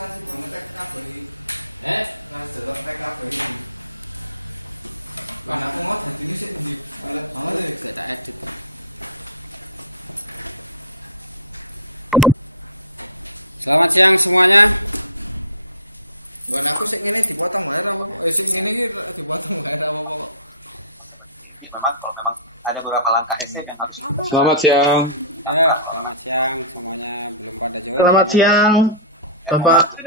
masih belum ngecek KBI. Mas delok PKBI. Kan aku mau dadine sik ndi? Malah gak tak edit. Selamat siang semuanya. Bukan aku sik ngene dipotong wae apa? Sik ngene iki dipotong wae apa kok. Memang kalau memang ada beberapa langkah esek yang harus. Selamat siang. Selamat siang semuanya, belum pada join. Selamat siang, Bapak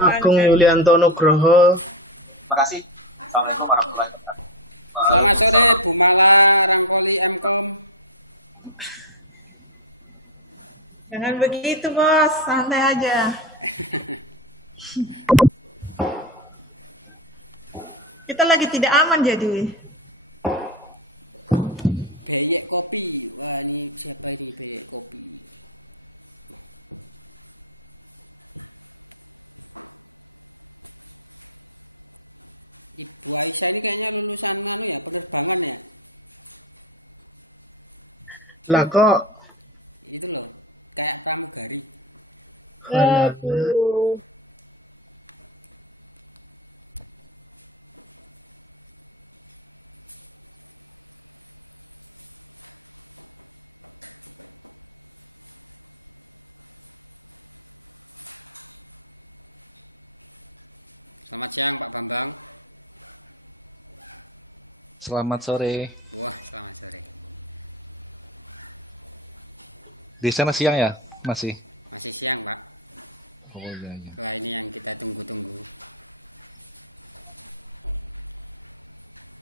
Agung Yulianto Nugroho. Terima kasih. Assalamualaikum warahmatullahi wabarakatuh. Selamat sore Bu Mala Rangkoli Mkom. Jangan begitu bos, santai aja. Kita lagi tidak aman jadi. Beyek Kopi. Wah, ini siapa ini Beyek Kopi? Ibu Aisyah ini kayaknya lulusan penerbangan ya? Lah kok Itu loh, kayak pramugari. Aduh. Selamat siang Pak Bambang. Selamat sore. Wah, selamat sore. Di sana siang ya? Masih? Masih siang Pak. Oh, iya, iya. Wah, ini yang kita tunggu-tunggu.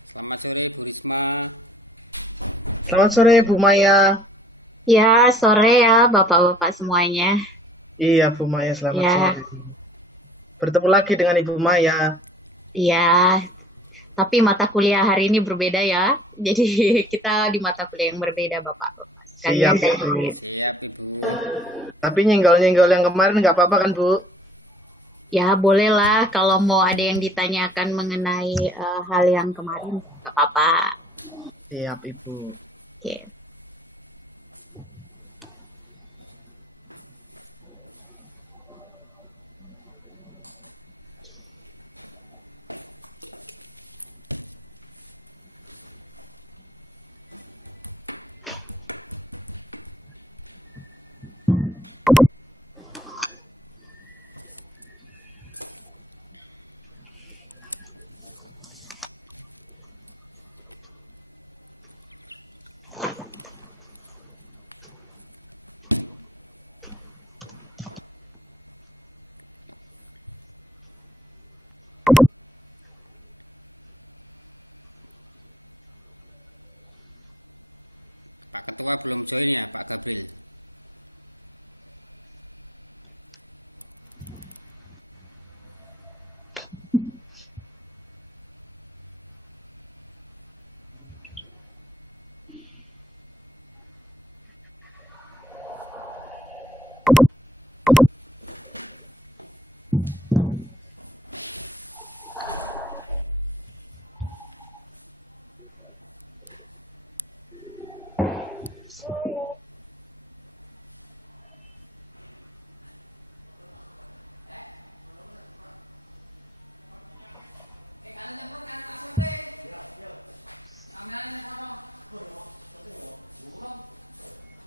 Selamat sore Bu Risma. selamat sore Bu Maya. Ya, sore ya Bapak-Bapak semuanya. Iya Bu Maya, selamat Ya. sore. Bertemu lagi dengan Ibu Maya. Ya, tapi mata kuliah hari ini berbeda ya. Jadi kita di mata kuliah yang berbeda Bapak-Bapak. Siap, Sekalian Bu. saya- Siap Ibu. Tapi nyenggol-nyenggol yang kemarin nggak apa-apa kan Bu? Ya, bolehlah kalau mau ada yang ditanyakan mengenai hal yang kemarin, nggak apa-apa. Siap Ibu. Oke. Pak Ketua belum join ya Pak Gabriel.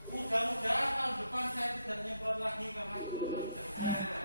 Mudah-mudahan tahun depan saya tidak nyemprot lagi karena corona sudah selesai.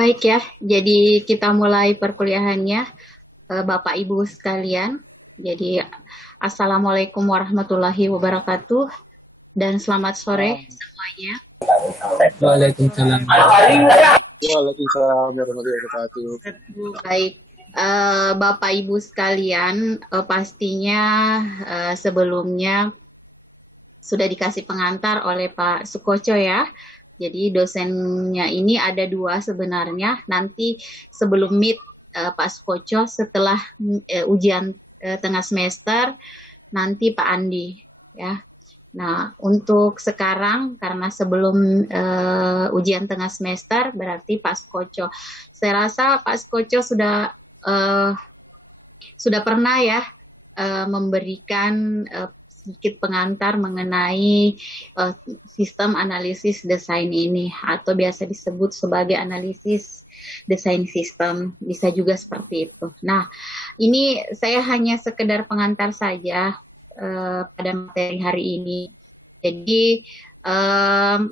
Baik ya, jadi kita mulai perkuliahannya, Bapak Ibu sekalian. Jadi Assalamualaikum warahmatullahi wabarakatuh dan selamat sore semuanya. Waalaikumsalam. Waalaikumsalam warahmatullahi wabarakatuh. Baik, Bapak Ibu sekalian, pastinya sebelumnya sudah dikasih pengantar oleh Pak Sukoco ya. Jadi dosennya ini ada dua sebenarnya. Nanti sebelum meet Pak Sukoco, setelah ujian tengah semester, nanti Pak Andi ya. Nah, untuk sekarang karena sebelum ujian tengah semester berarti Pak Sukoco. Saya rasa Pak Sukoco sudah pernah ya memberikan sedikit pengantar mengenai sistem analisis desain ini, atau biasa disebut sebagai analisis desain sistem, bisa juga seperti itu. Nah, ini saya hanya sekedar pengantar saja pada materi hari ini. Jadi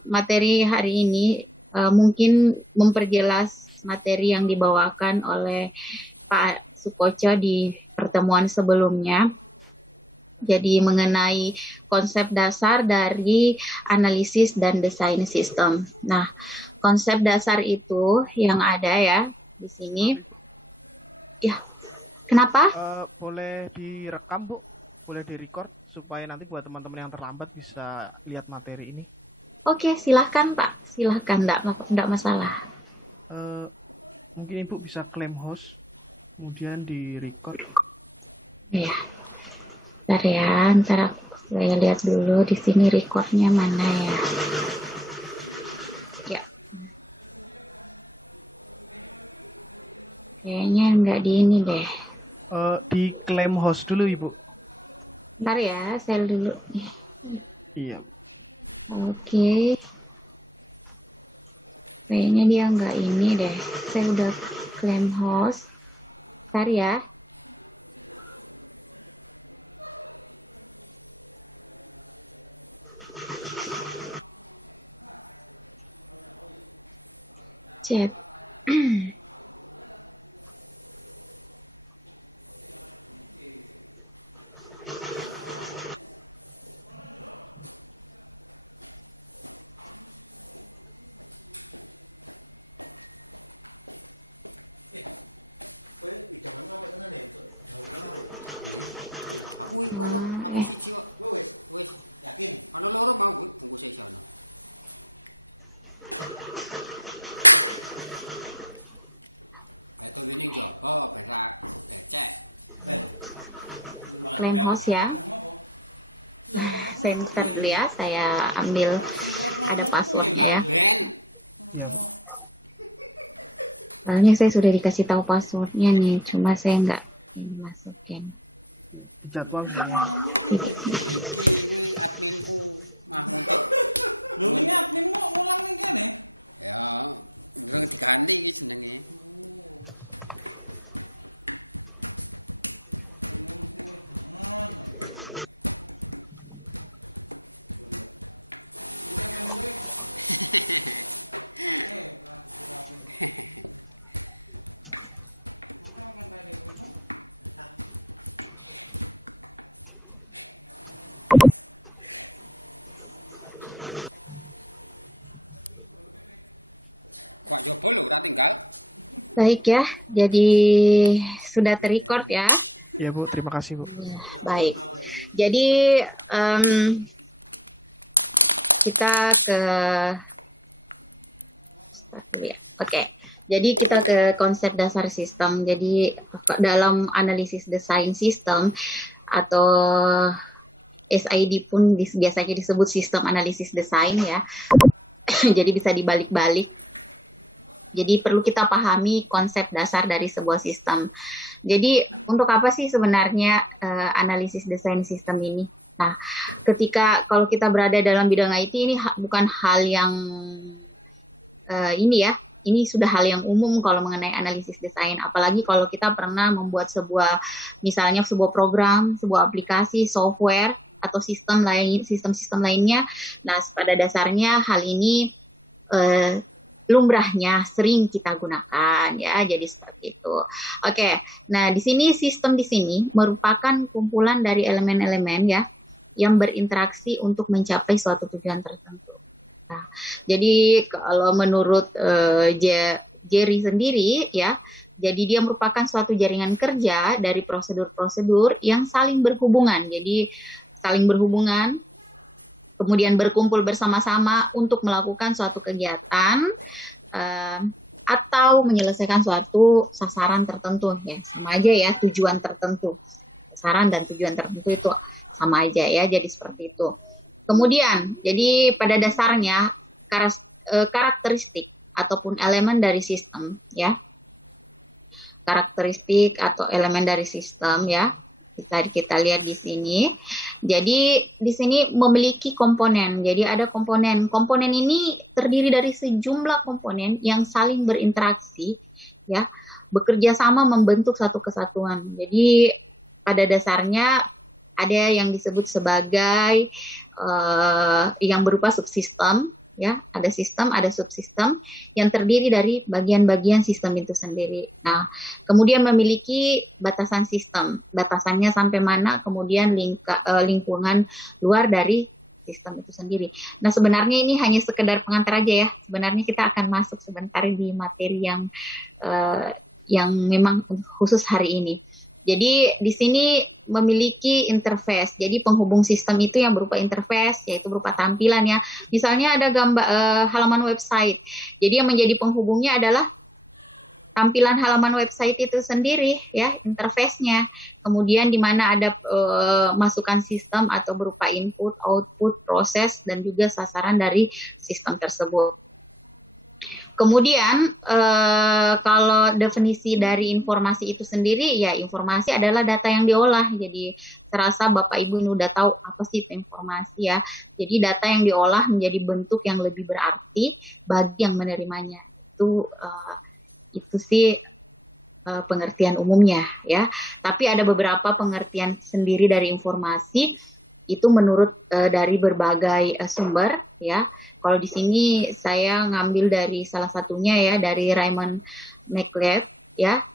materi hari ini mungkin memperjelas materi yang dibawakan oleh Pak Sukoco di pertemuan sebelumnya. Jadi mengenai konsep dasar dari analisis dan desain sistem. Nah, konsep dasar itu yang ada ya di sini. Ya, kenapa? Boleh direkam Bu, boleh direcord supaya nanti buat teman-teman yang terlambat bisa lihat materi ini. Oke, silahkan Pak, silahkan, enggak masalah. Mungkin Ibu bisa klaim host, kemudian direcord. Ya. Bentar ya, ntar saya lihat dulu di sini recordnya mana ya. Ya. Kayaknya nggak di ini deh. Di klaim host dulu Ibu. Bentar ya, saya dulu. Iya. Oke. Kayaknya dia nggak ini deh. Saya udah klaim host. Bentar ya. Chat. Aku iki kono, aku siji kok. Wis. Yakin? Ana loro mau bungkus e sono. Itu winning Joko berak becek. Klaim host ya. Saya buka dulu ya, saya ambil ada passwordnya ya. Ben. Soalnya saya sudah dikasih tahu passwordnya nih, cuma saya nggak masukin. Jadwal Iki kuwi adminku Mahmud. Lho ini adminmu ngulang ning kene. Ya, durung diganti iki jenenge. Kok jopo lho ora tinggal? Baik ya, jadi sudah terrecord ya. Iya Bu, terima kasih Bu. Baik, jadi kita ke Oke, jadi kita ke konsep dasar sistem. Jadi dalam analisis desain sistem atau SID pun biasanya disebut sistem analisis desain ya. Jadi bisa dibalik-balik. Jadi perlu kita pahami konsep dasar dari sebuah sistem. Jadi untuk apa sih sebenarnya analisis desain sistem ini? Nah, kalau kita berada dalam bidang IT ini bukan hal yang ini sudah hal yang umum kalau mengenai analisis desain. Apalagi kalau kita pernah membuat misalnya sebuah program, sebuah aplikasi, software atau sistem-sistem lainnya. Nah, pada dasarnya hal ini lumrahnya sering kita gunakan ya. Jadi seperti itu. Oke. Nah, di sini sistem di sini merupakan kumpulan dari elemen-elemen ya yang berinteraksi untuk mencapai suatu tujuan tertentu. Nah, jadi kalau menurut Jerry sendiri ya, jadi dia merupakan suatu jaringan kerja dari prosedur-prosedur yang saling berhubungan. Jadi saling berhubungan, kemudian berkumpul bersama-sama untuk melakukan suatu kegiatan atau menyelesaikan suatu sasaran tertentu ya, sama aja ya, tujuan tertentu. Sasaran dan tujuan tertentu itu sama aja ya, jadi seperti itu. Kemudian, jadi pada dasarnya karakteristik ataupun elemen dari sistem ya, karakteristik atau elemen dari sistem ya, kita lihat di sini. Jadi di sini memiliki komponen. Jadi ada komponen. Komponen ini terdiri dari sejumlah komponen yang saling berinteraksi ya, bekerja sama membentuk satu kesatuan. Jadi pada dasarnya ada yang disebut sebagai yang berupa subsistem ya, ada sistem, ada subsistem yang terdiri dari bagian-bagian sistem itu sendiri. Nah, kemudian memiliki batasan sistem, batasannya sampai mana, kemudian lingkungan luar dari sistem itu sendiri. Nah, sebenarnya ini hanya sekedar pengantar aja ya. Sebenarnya kita akan masuk sebentar di materi yang memang khusus hari ini. Jadi di sini memiliki interface. Jadi penghubung sistem itu yang berupa interface, yaitu berupa tampilan ya. Misalnya ada gambar halaman website. Jadi yang menjadi penghubungnya adalah tampilan halaman website itu sendiri ya, interface-nya. Kemudian di mana ada masukan sistem atau berupa input, output, proses dan juga sasaran dari sistem tersebut. Kemudian kalau definisi dari informasi itu sendiri ya, informasi adalah data yang diolah. Jadi terasa Bapak Ibu udah tahu apa sih itu informasi ya. Jadi data yang diolah menjadi bentuk yang lebih berarti bagi yang menerimanya. Itu sih pengertian umumnya ya. Tapi ada beberapa pengertian sendiri dari informasi itu menurut dari berbagai sumber ya. Kalau di sini saya ngambil dari salah satunya ya, dari Raymond McLeod ya.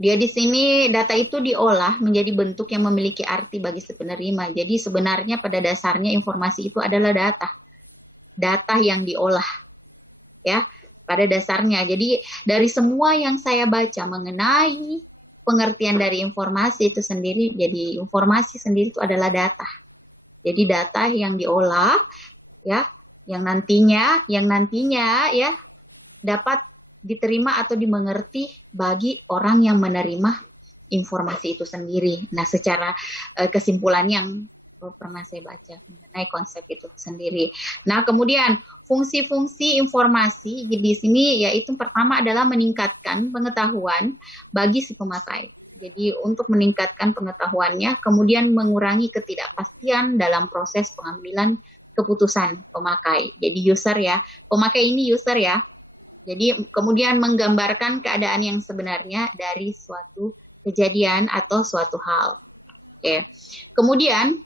Dia di sini data itu diolah menjadi bentuk yang memiliki arti bagi si penerima. Jadi sebenarnya pada dasarnya informasi itu adalah data yang diolah ya pada dasarnya. Jadi dari semua yang saya baca mengenai pengertian dari informasi itu sendiri, jadi informasi sendiri itu adalah data. Jadi data yang diolah ya, yang nantinya ya dapat diterima atau dimengerti bagi orang yang menerima informasi itu sendiri. Nah, secara kesimpulan yang pernah saya baca mengenai konsep itu sendiri. Nah, kemudian fungsi-fungsi informasi di sini yaitu pertama adalah meningkatkan pengetahuan bagi si pemakai. Jadi untuk meningkatkan pengetahuannya, kemudian mengurangi ketidakpastian dalam proses pengambilan keputusan pemakai. Jadi user ya, pemakai ini user ya. Jadi kemudian menggambarkan keadaan yang sebenarnya dari suatu kejadian atau suatu hal. Oke. Kemudian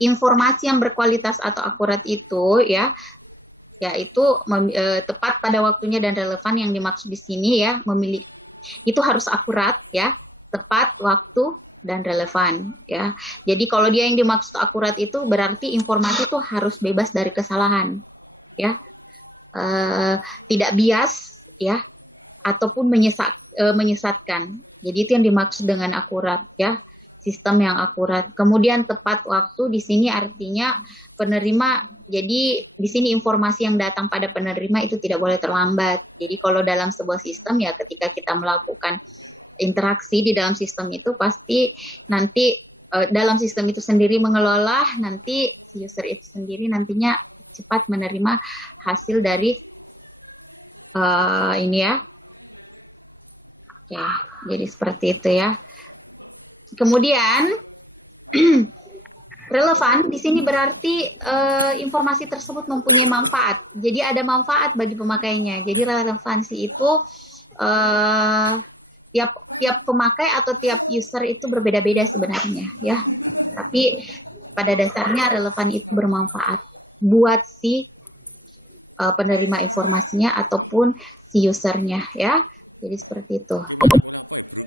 informasi yang berkualitas atau akurat itu ya, yaitu tepat pada waktunya dan relevan. Yang dimaksud di sini ya, memiliki itu harus akurat ya, tepat waktu dan relevan ya. Jadi kalau dia yang dimaksud akurat itu berarti informasi itu harus bebas dari kesalahan ya, tidak bias ya, ataupun menyesatkan. Jadi itu yang dimaksud dengan akurat ya, sistem yang akurat. Kemudian tepat waktu di sini artinya penerima. Jadi di sini informasi yang datang pada penerima itu tidak boleh terlambat. Jadi kalau dalam sebuah sistem ya, ketika kita melakukan interaksi di dalam sistem itu pasti nanti dalam sistem itu sendiri mengelola, nanti user itu sendiri nantinya cepat menerima hasil dari ini ya. Ya, jadi seperti itu ya. Kemudian relevan di sini berarti informasi tersebut mempunyai manfaat. Jadi ada manfaat bagi pemakainya. Jadi relevansi itu tiap pemakai atau tiap user itu berbeda-beda sebenarnya ya. Tapi pada dasarnya relevan itu bermanfaat buat si penerima informasinya ataupun si usernya ya. Jadi seperti itu. Gimana kuliah apa ya, Bro?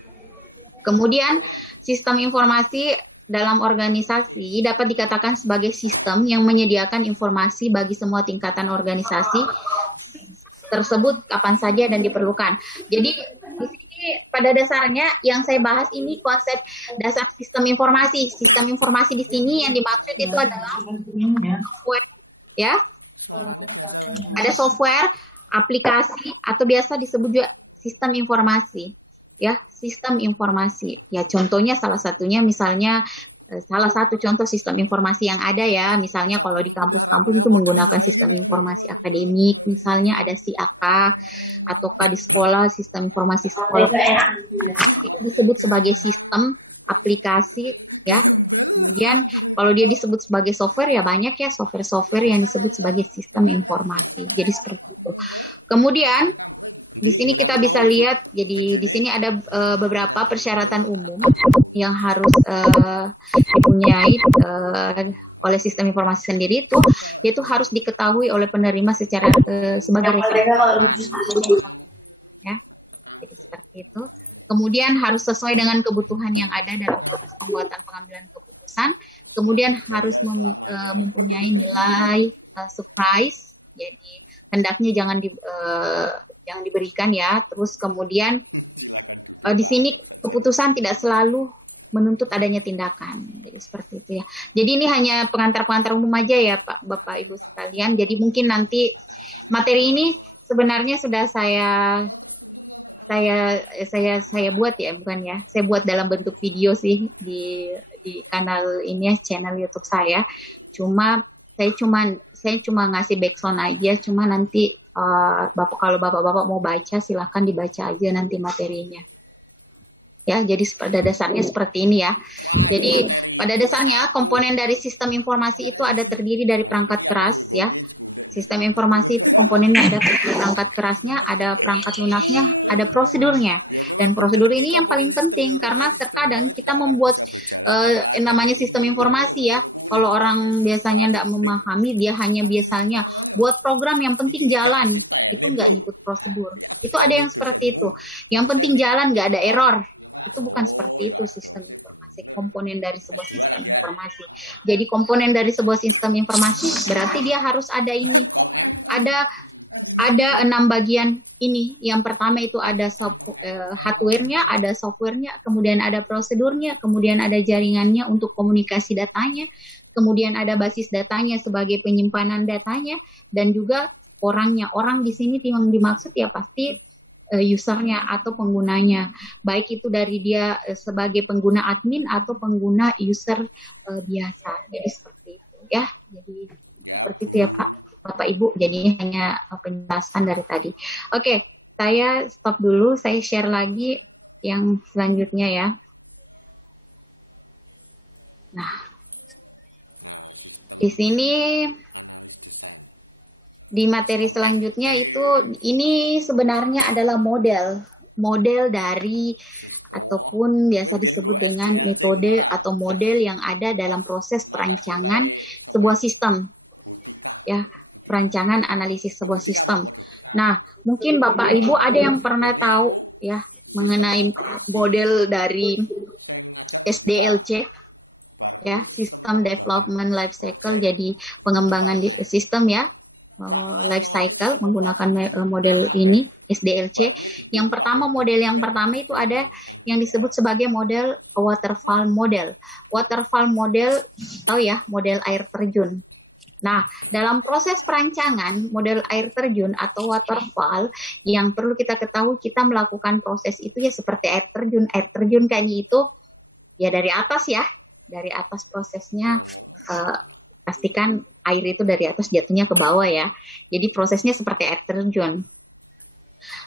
Kemudian sistem informasi dalam organisasi dapat dikatakan sebagai sistem yang menyediakan informasi bagi semua tingkatan organisasi tersebut kapan saja dan diperlukan. Jadi pada dasarnya yang saya bahas ini konsep dasar sistem informasi. Sistem informasi di sini yang dimaksud itu adalah software, ya. Suaranya biasa ya, Bu. Ada software, aplikasi atau biasa disebut juga sistem informasi. Ya, sistem informasi. Ya, contohnya salah satunya misalnya salah satu contoh sistem informasi yang ada ya, misalnya kalau di kampus itu menggunakan sistem informasi akademik, misalnya ada SIAK atau di sekolah sistem informasi sekolah disebut sebagai sistem aplikasi ya. Kemudian kalau dia disebut sebagai software ya banyak ya software yang disebut sebagai sistem informasi. Jadi seperti itu. Kemudian di sini kita bisa lihat, jadi di sini ada beberapa persyaratan umum yang harus dipunyai oleh sistem informasi sendiri itu harus diketahui oleh penerima secara sebagai referensi. Ya, seperti itu. Kemudian harus sesuai dengan kebutuhan yang ada dalam pembuatan pengambilan keputusan. Kemudian harus mempunyai nilai surprise. Jadi hendaknya jangan diberikan ya. Terus kemudian silakan duduk. Di sini keputusan tidak selalu menuntut adanya tindakan. Jadi seperti itu ya. Jadi ini hanya pengantar-pengantar umum aja ya Pak, Bapak Ibu sekalian. Jadi mungkin nanti materi ini sebenarnya sudah saya buat ya, bukan ya. Saya buat dalam bentuk video sih di kanal ini ya, channel YouTube saya. Saya cuma ngasih background aja. Cuma nanti kalau bapak-bapak mau baca silahkan dibaca aja nanti materinya. Ya, jadi pada dasarnya seperti ini ya. Wah, jadi pada dasarnya komponen dari sistem informasi itu ada terdiri dari perangkat keras ya. Sistem informasi itu komponennya ada perangkat kerasnya, ada perangkat lunaknya, ada prosedurnya. Dan prosedur ini yang paling penting karena terkadang kita membuat namanya sistem informasi ya. Kalau orang biasanya tidak memahami, dia hanya biasanya buat program yang penting jalan. Itu nggak ikut prosedur. Itu ada yang seperti itu. Yang penting jalan, nggak ada error. Itu bukan seperti itu sistem informasi. Komponen dari sebuah sistem informasi. Jadi komponen dari sebuah sistem informasi berarti dia harus ada ini. Ada 6 bagian ini. Yang pertama itu ada hardware-nya, ada software-nya, kemudian ada prosedurnya, kemudian ada jaringannya untuk komunikasi datanya, kemudian ada basis datanya sebagai penyimpanan datanya, dan juga orangnya. Orang di sini yang dimaksud ya pasti usernya atau penggunanya, baik itu dari dia sebagai pengguna admin atau pengguna user biasa. Jadi seperti itu ya. Jadi seperti itu ya Bapak Ibu. Jadi hanya penjelasan dari tadi. Oke, saya stop dulu. Saya share lagi yang selanjutnya ya. Nah, sistem di sini analis desain. Di materi selanjutnya ini sebenarnya adalah model dari ataupun biasa disebut dengan metode atau model yang ada dalam proses perancangan sebuah sistem. Ya, perancangan analisis sebuah sistem. Nah, mungkin Bapak Ibu ada yang pernah tahu ya mengenai model dari SDLC. Ya, System Development Life Cycle, jadi pengembangan sistem ya. Life cycle menggunakan model ini SDLC. Yang pertama, model yang pertama itu ada yang disebut sebagai model waterfall model. Waterfall model tahu ya, model air terjun. Nah, dalam proses perancangan model air terjun atau waterfall yang perlu kita ketahui, kita melakukan proses itu ya seperti air terjun. Air terjun kayaknya itu ya dari atas ya, dari atas prosesnya. Pastikan air itu dari atas jatuhnya ke bawah ya. Jadi prosesnya seperti air terjun.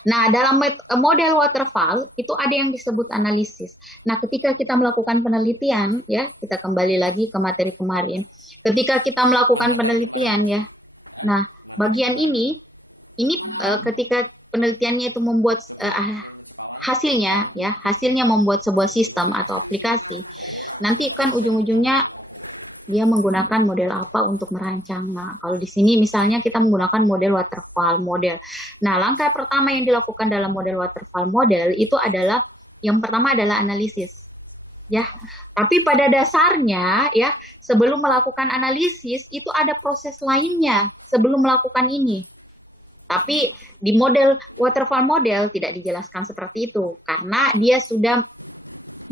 Nah, dalam model waterfall itu ada yang disebut analisis. Nah, ketika kita melakukan penelitian ya, kita kembali lagi ke materi kemarin. Ketika kita melakukan penelitian ya. Nah, bagian ini ketika penelitiannya itu membuat hasilnya membuat sebuah sistem atau aplikasi. Nanti kan ujung-ujungnya dia menggunakan model apa untuk merancang. Nah, kalau di sini misalnya kita menggunakan model waterfall model. Nah, langkah pertama yang dilakukan dalam model waterfall model itu adalah yang pertama adalah analisis. Ya. Tapi pada dasarnya ya, sebelum melakukan analisis itu ada proses lainnya sebelum melakukan ini. Tapi di model waterfall model tidak dijelaskan seperti itu karena dia sudah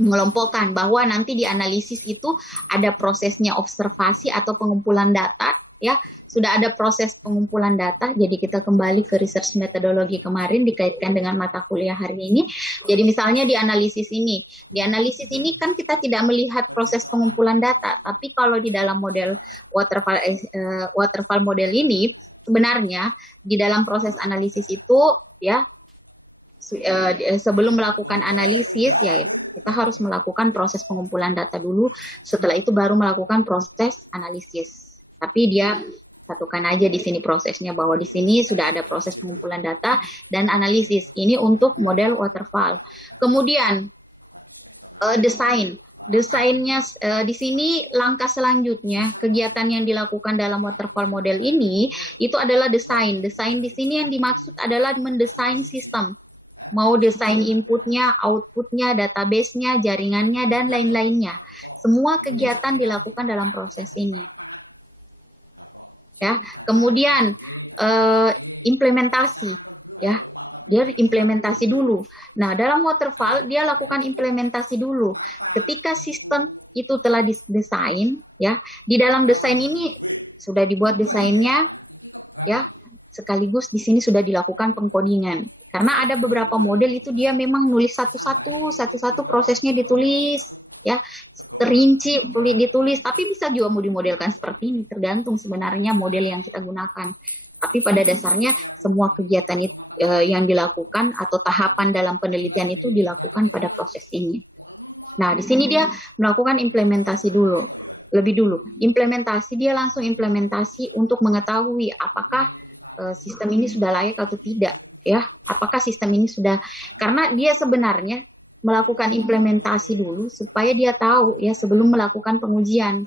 mengelompokkan bahwa nanti di analisis itu ada prosesnya observasi atau pengumpulan data, ya sudah ada proses pengumpulan data. Jadi kita kembali ke research metodologi kemarin dikaitkan dengan mata kuliah hari ini. Jadi misalnya di analisis ini kan kita tidak melihat proses pengumpulan data, tapi kalau di dalam model waterfall model ini sebenarnya di dalam proses analisis itu ya sebelum melakukan analisis ya kita harus melakukan proses pengumpulan data dulu, setelah itu baru melakukan proses analisis. Tapi dia satukan aja di sini prosesnya, bahwa di sini sudah ada proses pengumpulan data dan analisis. Ini untuk model waterfall. Kemudian desainnya di sini langkah selanjutnya kegiatan yang dilakukan dalam waterfall model ini itu adalah desain. Desain di sini yang dimaksud adalah mendesain sistem. Mau desain inputnya, outputnya, database-nya, jaringannya, dan lain-lainnya. Semua kegiatan dilakukan dalam proses ini. Ya, kemudian implementasi, ya, dia implementasi dulu. Nah, dalam waterfall dia lakukan implementasi dulu. Ketika sistem itu telah didesain, ya, di dalam desain ini sudah dibuat desainnya, ya. Sekaligus di sini sudah dilakukan pengkodingan. Karena ada beberapa model itu dia memang nulis satu-satu prosesnya ditulis, ya, terinci, ditulis. Tapi bisa juga mau dimodelkan seperti ini, tergantung sebenarnya model yang kita gunakan. Tapi pada dasarnya semua kegiatan itu, yang dilakukan atau tahapan dalam penelitian itu dilakukan pada proses ini. Nah, di sini dia melakukan implementasi dulu, lebih dulu. Implementasi dia langsung implementasi untuk mengetahui apakah sistem ini sudah layak atau tidak, ya. Apakah sistem ini sudah, karena dia sebenarnya melakukan implementasi dulu supaya dia tahu ya sebelum melakukan pengujian.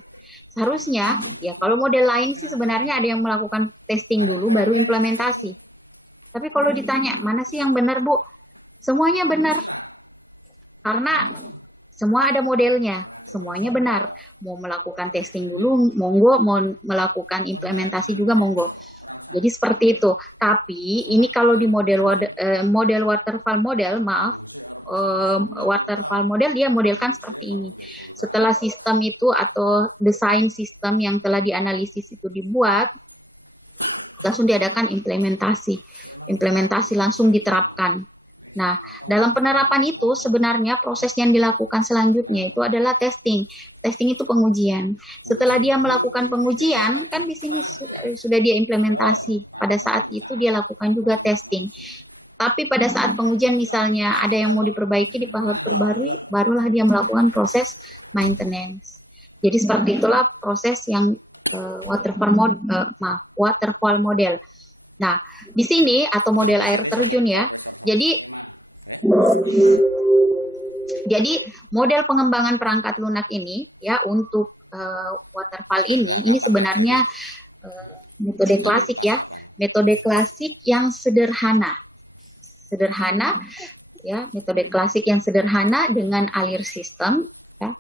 Seharusnya ya kalau model lain sih sebenarnya ada yang melakukan testing dulu baru implementasi. Tapi kalau ditanya mana sih yang benar, Bu? Semuanya benar. Karena semua ada modelnya, semuanya benar. Mau melakukan testing dulu, monggo. Mau melakukan implementasi juga, monggo. Jadi seperti itu. Tapi ini kalau di model waterfall model, waterfall model dia modelkan seperti ini. Setelah sistem itu atau desain sistem yang telah dianalisis itu dibuat, langsung diadakan implementasi. Implementasi langsung diterapkan. Nah, dalam penerapan itu sebenarnya proses yang dilakukan selanjutnya itu adalah testing. Testing itu pengujian. Setelah dia melakukan pengujian, kan di sini sudah dia implementasi. Pada saat itu dia lakukan juga testing. Tapi pada saat pengujian misalnya ada yang mau diperbaiki di barulah dia melakukan proses maintenance. Jadi seperti itulah proses yang waterfall model. Nah, di sini atau model air terjun ya. Jadi model pengembangan perangkat lunak ini ya untuk waterfall ini sebenarnya metode klasik ya. Metode klasik yang sederhana. Ya, metode klasik yang sederhana dengan air system ya.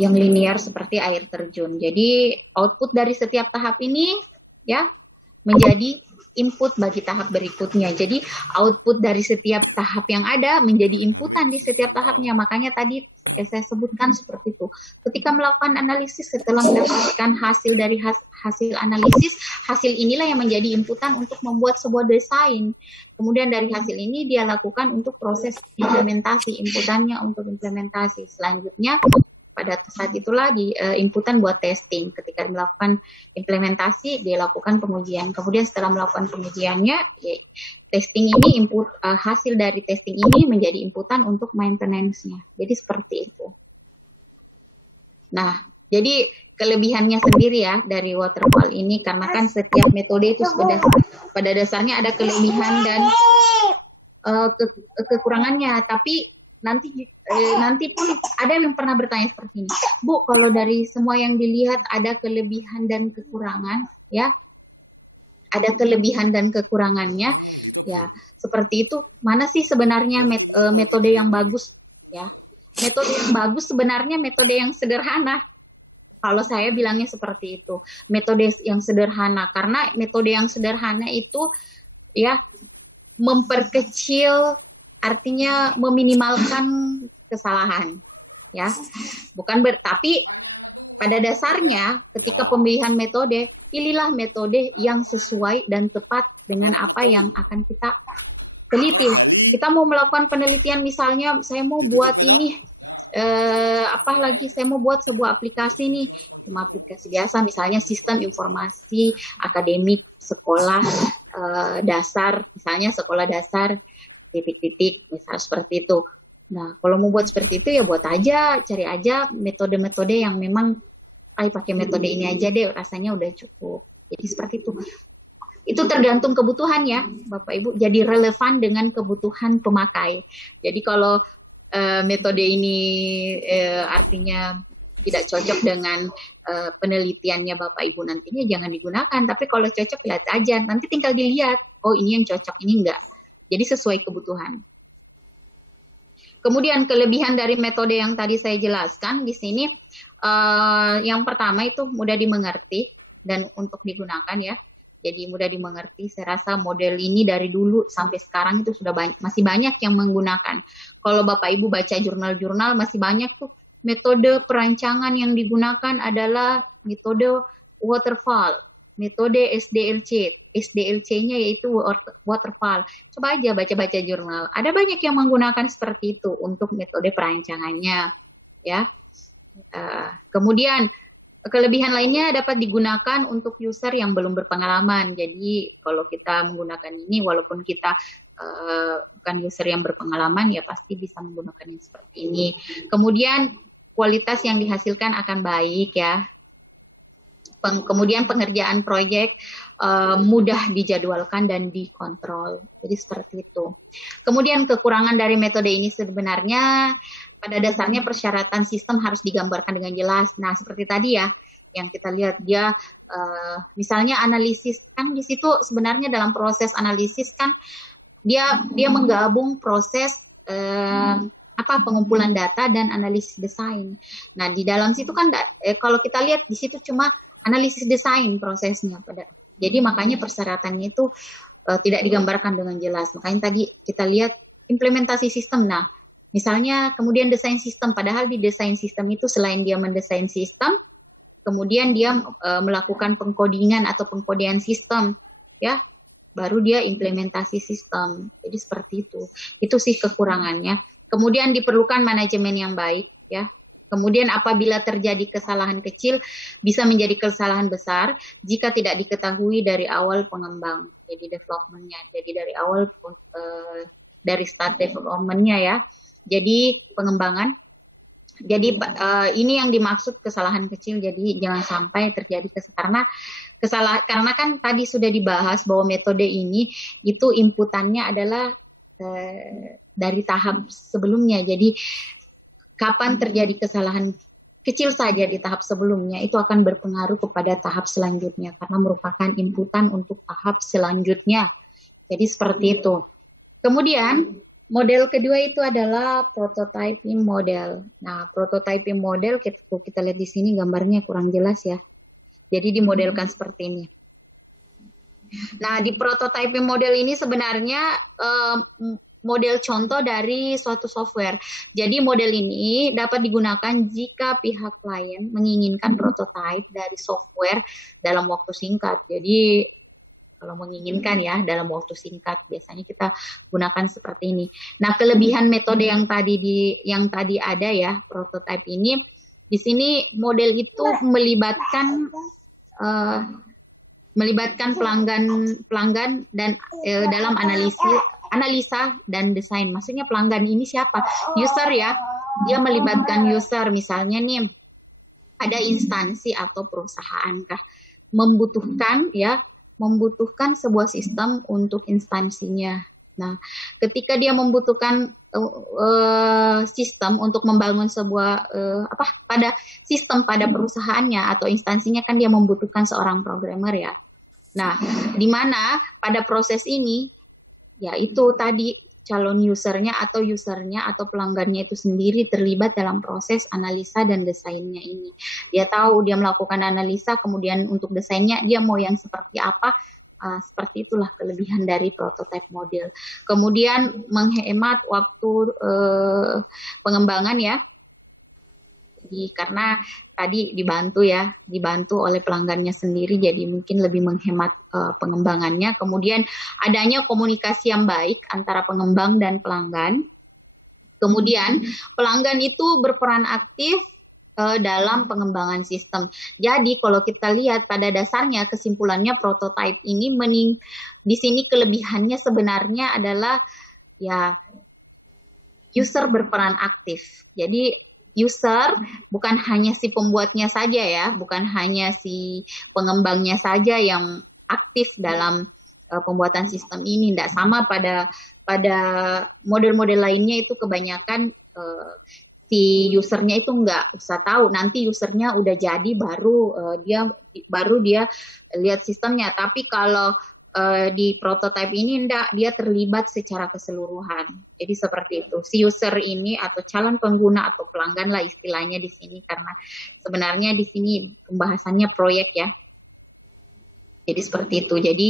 Yang linear seperti air terjun. Jadi output dari setiap tahap ini ya menjadi input bagi tahap berikutnya. Jadi output dari setiap tahap yang ada menjadi inputan di setiap tahapnya. Makanya tadi saya sebutkan seperti itu. Ketika melakukan analisis, setelah mendapatkan hasil dari hasil analisis, hasil inilah yang menjadi inputan untuk membuat sebuah desain. Kemudian dari hasil ini dia lakukan untuk proses implementasi, inputannya untuk implementasi. Selanjutnya pada saat itulah di inputan buat testing. Ketika melakukan implementasi, dia lakukan pengujian. Kemudian setelah melakukan pengujiannya, ya, testing ini input hasil dari testing ini menjadi inputan untuk maintenance-nya. Jadi seperti itu. Nah, jadi kelebihannya sendiri ya dari waterfall ini karena kan setiap metode itu sudah pada dasarnya ada kelebihan dan kekurangannya. Tapi nanti pun ada yang pernah bertanya seperti ini, Bu, kalau dari semua yang dilihat ada kelebihan dan kekurangan, ya, ada kelebihan dan kekurangannya, gitu, ya, seperti itu. Mana sih sebenarnya metode yang bagus? Ya, metode yang bagus sebenarnya metode yang sederhana. Kalau saya bilangnya seperti itu, metode yang sederhana, karena metode yang sederhana itu, ya, memperkecil, artinya meminimalkan kesalahan, ya, bukan tapi pada dasarnya ketika pemilihan metode, pilihlah metode yang sesuai dan tepat dengan apa yang akan kita teliti. Kita mau melakukan penelitian, misalnya saya mau buat ini saya mau buat sebuah aplikasi nih, aplikasi biasa, misalnya sistem informasi akademik sekolah dasar, misalnya sekolah dasar titik-titik, misalnya seperti itu. Nah, kalau mau buat seperti itu ya buat aja, cari aja metode-metode yang memang pakai metode ini aja deh, rasanya udah cukup. Jadi seperti itu. Itu tergantung kebutuhan ya, Bapak Ibu. Jadi relevan dengan kebutuhan pemakai. Jadi kalau metode ini artinya tidak cocok dengan penelitiannya Bapak Ibu nantinya, jangan digunakan. Tapi kalau cocok, lihat aja. Nanti tinggal dilihat, oh ini yang cocok, ini enggak. Jadi sesuai kebutuhan. Kemudian kelebihan dari metode yang tadi saya jelaskan di sini, yang pertama itu mudah dimengerti dan untuk digunakan ya. Jadi mudah dimengerti. Saya rasa model ini dari dulu sampai sekarang itu sudah masih banyak yang menggunakan. Kalau Bapak Ibu baca jurnal-jurnal masih banyak tuh metode perancangan yang digunakan adalah metode waterfall. Metode SDLC, SDLC-nya yaitu waterfall. Coba aja baca-baca jurnal. Ada banyak yang menggunakan seperti itu untuk metode perancangannya, ya. Kemudian kelebihan lainnya dapat digunakan untuk user yang belum berpengalaman. Jadi kalau kita menggunakan ini, walaupun kita bukan user yang berpengalaman, ya pasti bisa menggunakan yang seperti ini. Kemudian kualitas yang dihasilkan akan baik, ya. Kemudian pengerjaan proyek mudah dijadwalkan dan dikontrol. Jadi seperti itu. Kemudian kekurangan dari metode ini sebenarnya pada dasarnya persyaratan sistem harus digambarkan dengan jelas. Nah, seperti tadi ya, yang kita lihat dia misalnya analisis, kan di situ sebenarnya dalam proses analisis kan dia menggabung proses pengumpulan data dan analisis desain. Nah, di dalam situ kan kalau kita lihat di situ cuma analisis desain prosesnya. Jadi makanya persyaratannya itu tidak digambarkan dengan jelas. Makanya tadi kita lihat implementasi sistem. Nah, misalnya kemudian desain sistem, padahal di desain sistem itu selain dia mendesain sistem, kemudian dia melakukan pengkodingan atau pengkodean sistem, ya, baru dia implementasi sistem. Jadi seperti itu. Itu sih kekurangannya. Kemudian diperlukan manajemen yang baik, ya. Kemudian apabila terjadi kesalahan kecil bisa menjadi kesalahan besar jika tidak diketahui dari awal pengembang. Jadi development-nya. Jadi dari awal dari start development-nya ya. Jadi pengembangan. Jadi ini yang dimaksud kesalahan kecil. Jadi jangan sampai terjadi kesalahan. Karena kan tadi sudah dibahas bahwa metode ini itu inputannya adalah dari tahap sebelumnya. Jadi kapan terjadi kesalahan kecil saja di tahap sebelumnya itu akan berpengaruh kepada tahap selanjutnya karena merupakan inputan untuk tahap selanjutnya. Jadi seperti itu. Kemudian model kedua itu adalah prototyping model. Nah, prototyping model kita lihat di sini gambarnya kurang jelas ya. Jadi dimodelkan seperti ini. Nah, di prototyping model ini sebenarnya model contoh dari suatu software. Jadi model ini dapat digunakan jika pihak klien menginginkan prototipe dari software dalam waktu singkat. Jadi kalau menginginkan ya dalam waktu singkat biasanya kita gunakan seperti ini. Nah, kelebihan metode yang tadi ada ya prototype ini, di sini model itu melibatkan pelanggan dan dalam analisa dan desain. Maksudnya pelanggan ini siapa? User ya. Dia melibatkan user. Misalnya nih ada instansi atau perusahaan kah membutuhkan sebuah sistem untuk instansinya. Nah, ketika dia membutuhkan sistem untuk membangun sebuah pada perusahaannya atau instansinya, kan dia membutuhkan seorang programmer ya. Nah, di mana pada proses ini, ya itu tadi calon usernya atau pelanggannya itu sendiri terlibat dalam proses analisa dan desainnya ini. Dia tahu, dia melakukan analisa, kemudian untuk desainnya dia mau yang seperti apa. Seperti itulah kelebihan dari prototype model. Kemudian menghemat waktu pengembangan ya. Karena tadi dibantu oleh pelanggannya sendiri, jadi mungkin lebih menghemat pengembangannya. Kemudian adanya komunikasi yang baik antara pengembang dan pelanggan. Kemudian pelanggan itu berperan aktif dalam pengembangan sistem. Jadi kalau kita lihat pada dasarnya kesimpulannya prototype ini di sini kelebihannya sebenarnya adalah ya user berperan aktif. Jadi user bukan hanya si pembuatnya saja ya, bukan hanya si pengembangnya saja yang aktif dalam pembuatan sistem ini. Tidak sama pada model-model lainnya, itu kebanyakan si usernya itu nggak bisa tahu, nanti usernya udah jadi baru dia lihat sistemnya. Tapi kalau di prototype ini enggak, dia terlibat secara keseluruhan. Jadi seperti itu. Si user ini atau calon pengguna atau pelanggan lah istilahnya di sini, karena sebenarnya di sini pembahasannya proyek ya. Jadi seperti itu. Jadi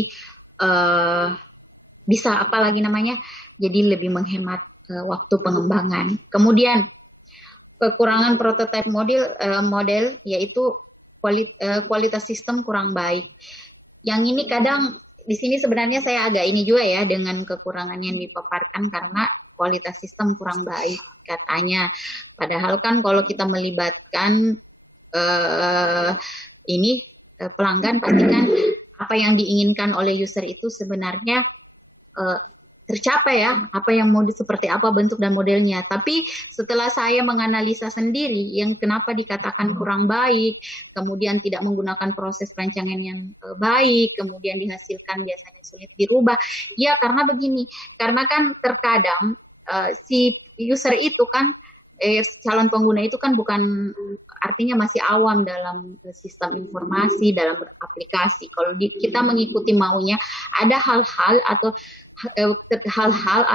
bisa apa lagi namanya? Jadi lebih menghemat waktu pengembangan. Kemudian kekurangan prototype model yaitu kualitas sistem kurang baik. Yang ini kadang di sini sebenarnya saya agak ini juga ya dengan kekurangan yang dipaparkan, karena kualitas sistem kurang baik katanya. Padahal kan kalau kita melibatkan pelanggan, pasti kan apa yang diinginkan oleh user itu sebenarnya tercapai ya, apa yang mau seperti apa bentuk dan modelnya. Tapi setelah saya menganalisa sendiri yang kenapa dikatakan kurang baik, kemudian tidak menggunakan proses rancangan yang baik, kemudian dihasilkan biasanya sulit dirubah, ya karena begini, karena kan terkadang si user itu kan calon pengguna itu kan bukan, artinya masih awam dalam sistem informasi, dalam aplikasi. Kalau kita mengikuti maunya, ada hal-hal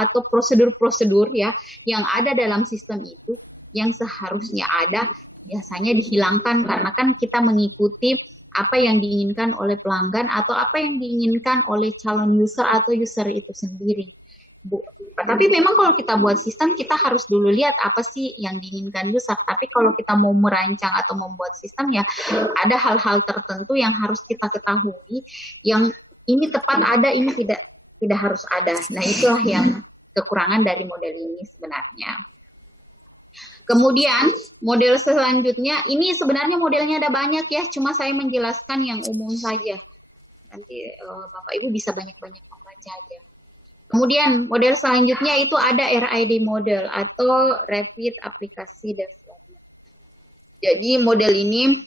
atau prosedur-prosedur ya yang ada dalam sistem itu yang seharusnya ada, biasanya dihilangkan karena kan kita mengikuti apa yang diinginkan oleh pelanggan atau apa yang diinginkan oleh calon user atau user itu sendiri. Tapi memang kalau kita buat sistem, kita harus dulu lihat apa sih yang diinginkan user. Tapi kalau kita mau merancang atau membuat sistem ya ada hal-hal tertentu yang harus kita ketahui, yang ini tepat ada, ini tidak harus ada. Nah, itulah yang kekurangan dari model ini sebenarnya. Kemudian model selanjutnya, ini sebenarnya modelnya ada banyak ya, cuma saya menjelaskan yang umum saja. Nanti Bapak Ibu bisa banyak-banyak membaca aja. Kemudian model selanjutnya itu ada RID model atau Rapid Application Development. Jadi model ini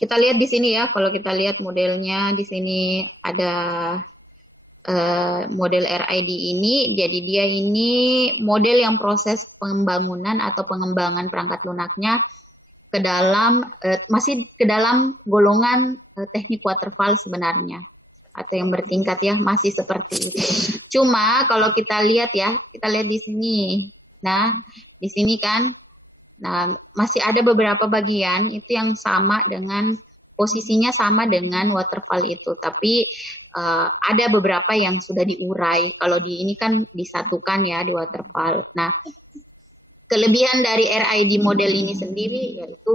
kita lihat di sini ya, kalau kita lihat modelnya di sini ada model RID ini, jadi dia ini model yang proses pembangunan atau pengembangan perangkat lunaknya masih ke dalam golongan teknik waterfall sebenarnya, atau yang bertingkat ya, masih seperti itu. Cuma kalau kita lihat ya, kita lihat di sini. Nah, di sini kan, nah masih ada beberapa bagian itu yang sama dengan posisinya sama dengan waterfall itu, tapi ada beberapa yang sudah diurai. Kalau di ini kan disatukan ya di waterfall. Nah, kelebihan dari RID model ini sendiri yaitu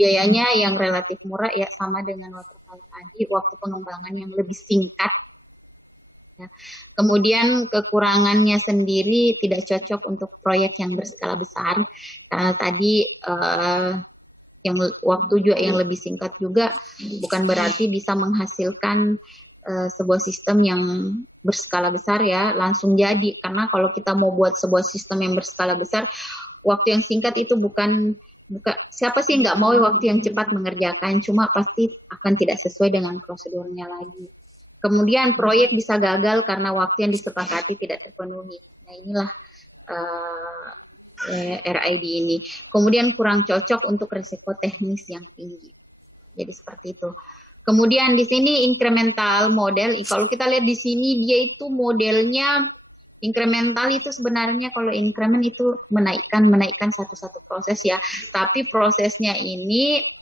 biayanya yang relatif murah ya, sama dengan waterfall tadi, waktu pengembangan yang lebih singkat. Ya. Kemudian kekurangannya sendiri tidak cocok untuk proyek yang berskala besar, karena tadi yang waktu juga yang lebih singkat juga bukan berarti bisa menghasilkan sebuah sistem yang berskala besar ya langsung jadi. Karena kalau kita mau buat sebuah sistem yang berskala besar, waktu yang singkat itu bukan siapa sih nggak mau waktu yang cepat mengerjakan, cuma pasti akan tidak sesuai dengan prosedurnya lagi. Kemudian proyek bisa gagal karena waktu yang disepakati tidak terpenuhi. Nah, inilah RID ini. Kemudian kurang cocok untuk risiko teknis yang tinggi. Jadi seperti itu. Kemudian di sini incremental model. Kalau kita lihat di sini dia itu modelnya incremental itu sebenarnya kalau increment itu menaikkan satu-satu proses ya. Tapi prosesnya ini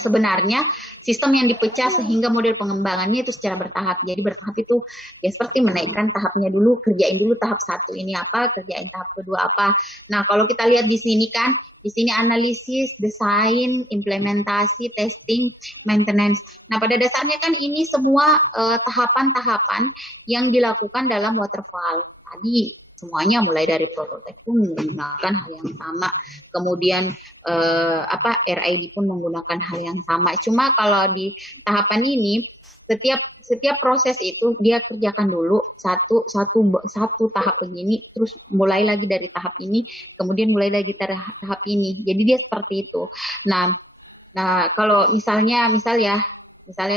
sebenarnya sistem yang dipecah sehingga model pengembangannya itu secara bertahap. Jadi bertahap itu ya seperti menaikkan tahapnya dulu, kerjain dulu tahap 1 ini apa, kerjain tahap kedua apa. Nah, kalau kita lihat di sini kan, di sini analisis, desain, implementasi, testing, maintenance. Nah, pada dasarnya kan ini semua tahapan-tahapan yang dilakukan dalam waterfall. Tadi semuanya mulai dari prototipe pun menggunakan hal yang sama, kemudian RID pun menggunakan hal yang sama. Cuma kalau di tahapan ini setiap proses itu dia kerjakan dulu satu tahap begini, terus mulai lagi dari tahap ini, kemudian mulai lagi dari tahap ini. Jadi dia seperti itu. Nah kalau misalnya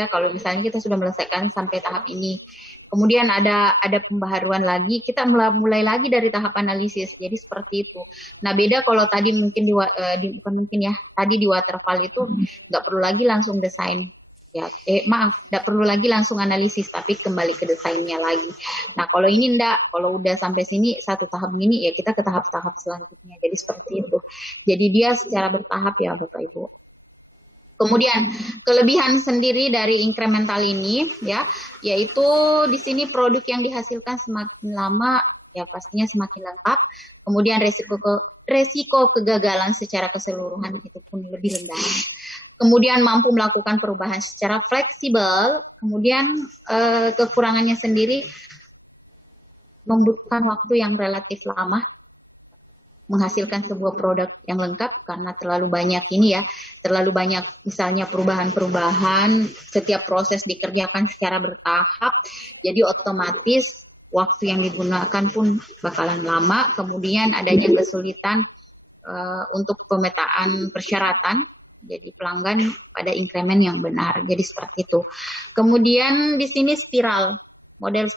kalau misalnya kita sudah menyelesaikan sampai tahap ini, kemudian ada pembaharuan lagi, kita mulai lagi dari tahap analisis. Jadi seperti itu. Nah, beda kalau tadi mungkin tadi di waterfall itu nggak perlu lagi langsung desain. Ya, nggak perlu lagi langsung analisis, tapi kembali ke desainnya lagi. Nah, kalau ini enggak, kalau udah sampai sini satu tahap ini ya kita ke tahap-tahap selanjutnya. Jadi seperti itu. Jadi dia secara bertahap ya Bapak Ibu. Kemudian kelebihan sendiri dari incremental ini ya, yaitu di sini produk yang dihasilkan semakin lama ya pastinya semakin lengkap. Kemudian resiko kegagalan secara keseluruhan itu pun lebih rendah. Kemudian mampu melakukan perubahan secara fleksibel. Kemudian kekurangannya sendiri membutuhkan waktu yang relatif lama menghasilkan sebuah produk yang lengkap karena terlalu banyak misalnya perubahan-perubahan, setiap proses dikerjakan secara bertahap, jadi otomatis waktu yang digunakan pun bakalan lama. Kemudian adanya kesulitan untuk pemetaan persyaratan, jadi pelanggan pada increment yang benar, jadi seperti itu. Kemudian di sini model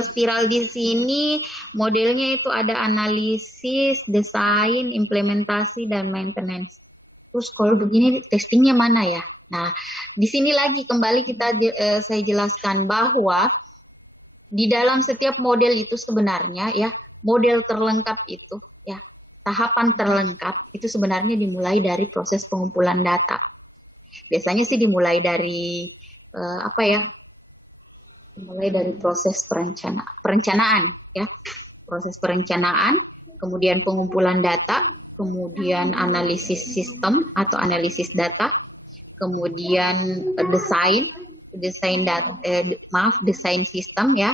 spiral di sini modelnya itu ada analisis, desain, implementasi, dan maintenance. Terus kalau begini testingnya mana ya? Nah, di sini lagi kembali saya jelaskan bahwa di dalam setiap model itu sebenarnya ya model terlengkap itu ya tahapan terlengkap itu sebenarnya dimulai dari proses pengumpulan data. Biasanya sih dimulai dari mulai dari proses perencanaan ya, proses perencanaan, kemudian pengumpulan data, kemudian analisis sistem atau analisis data, kemudian desain sistem ya,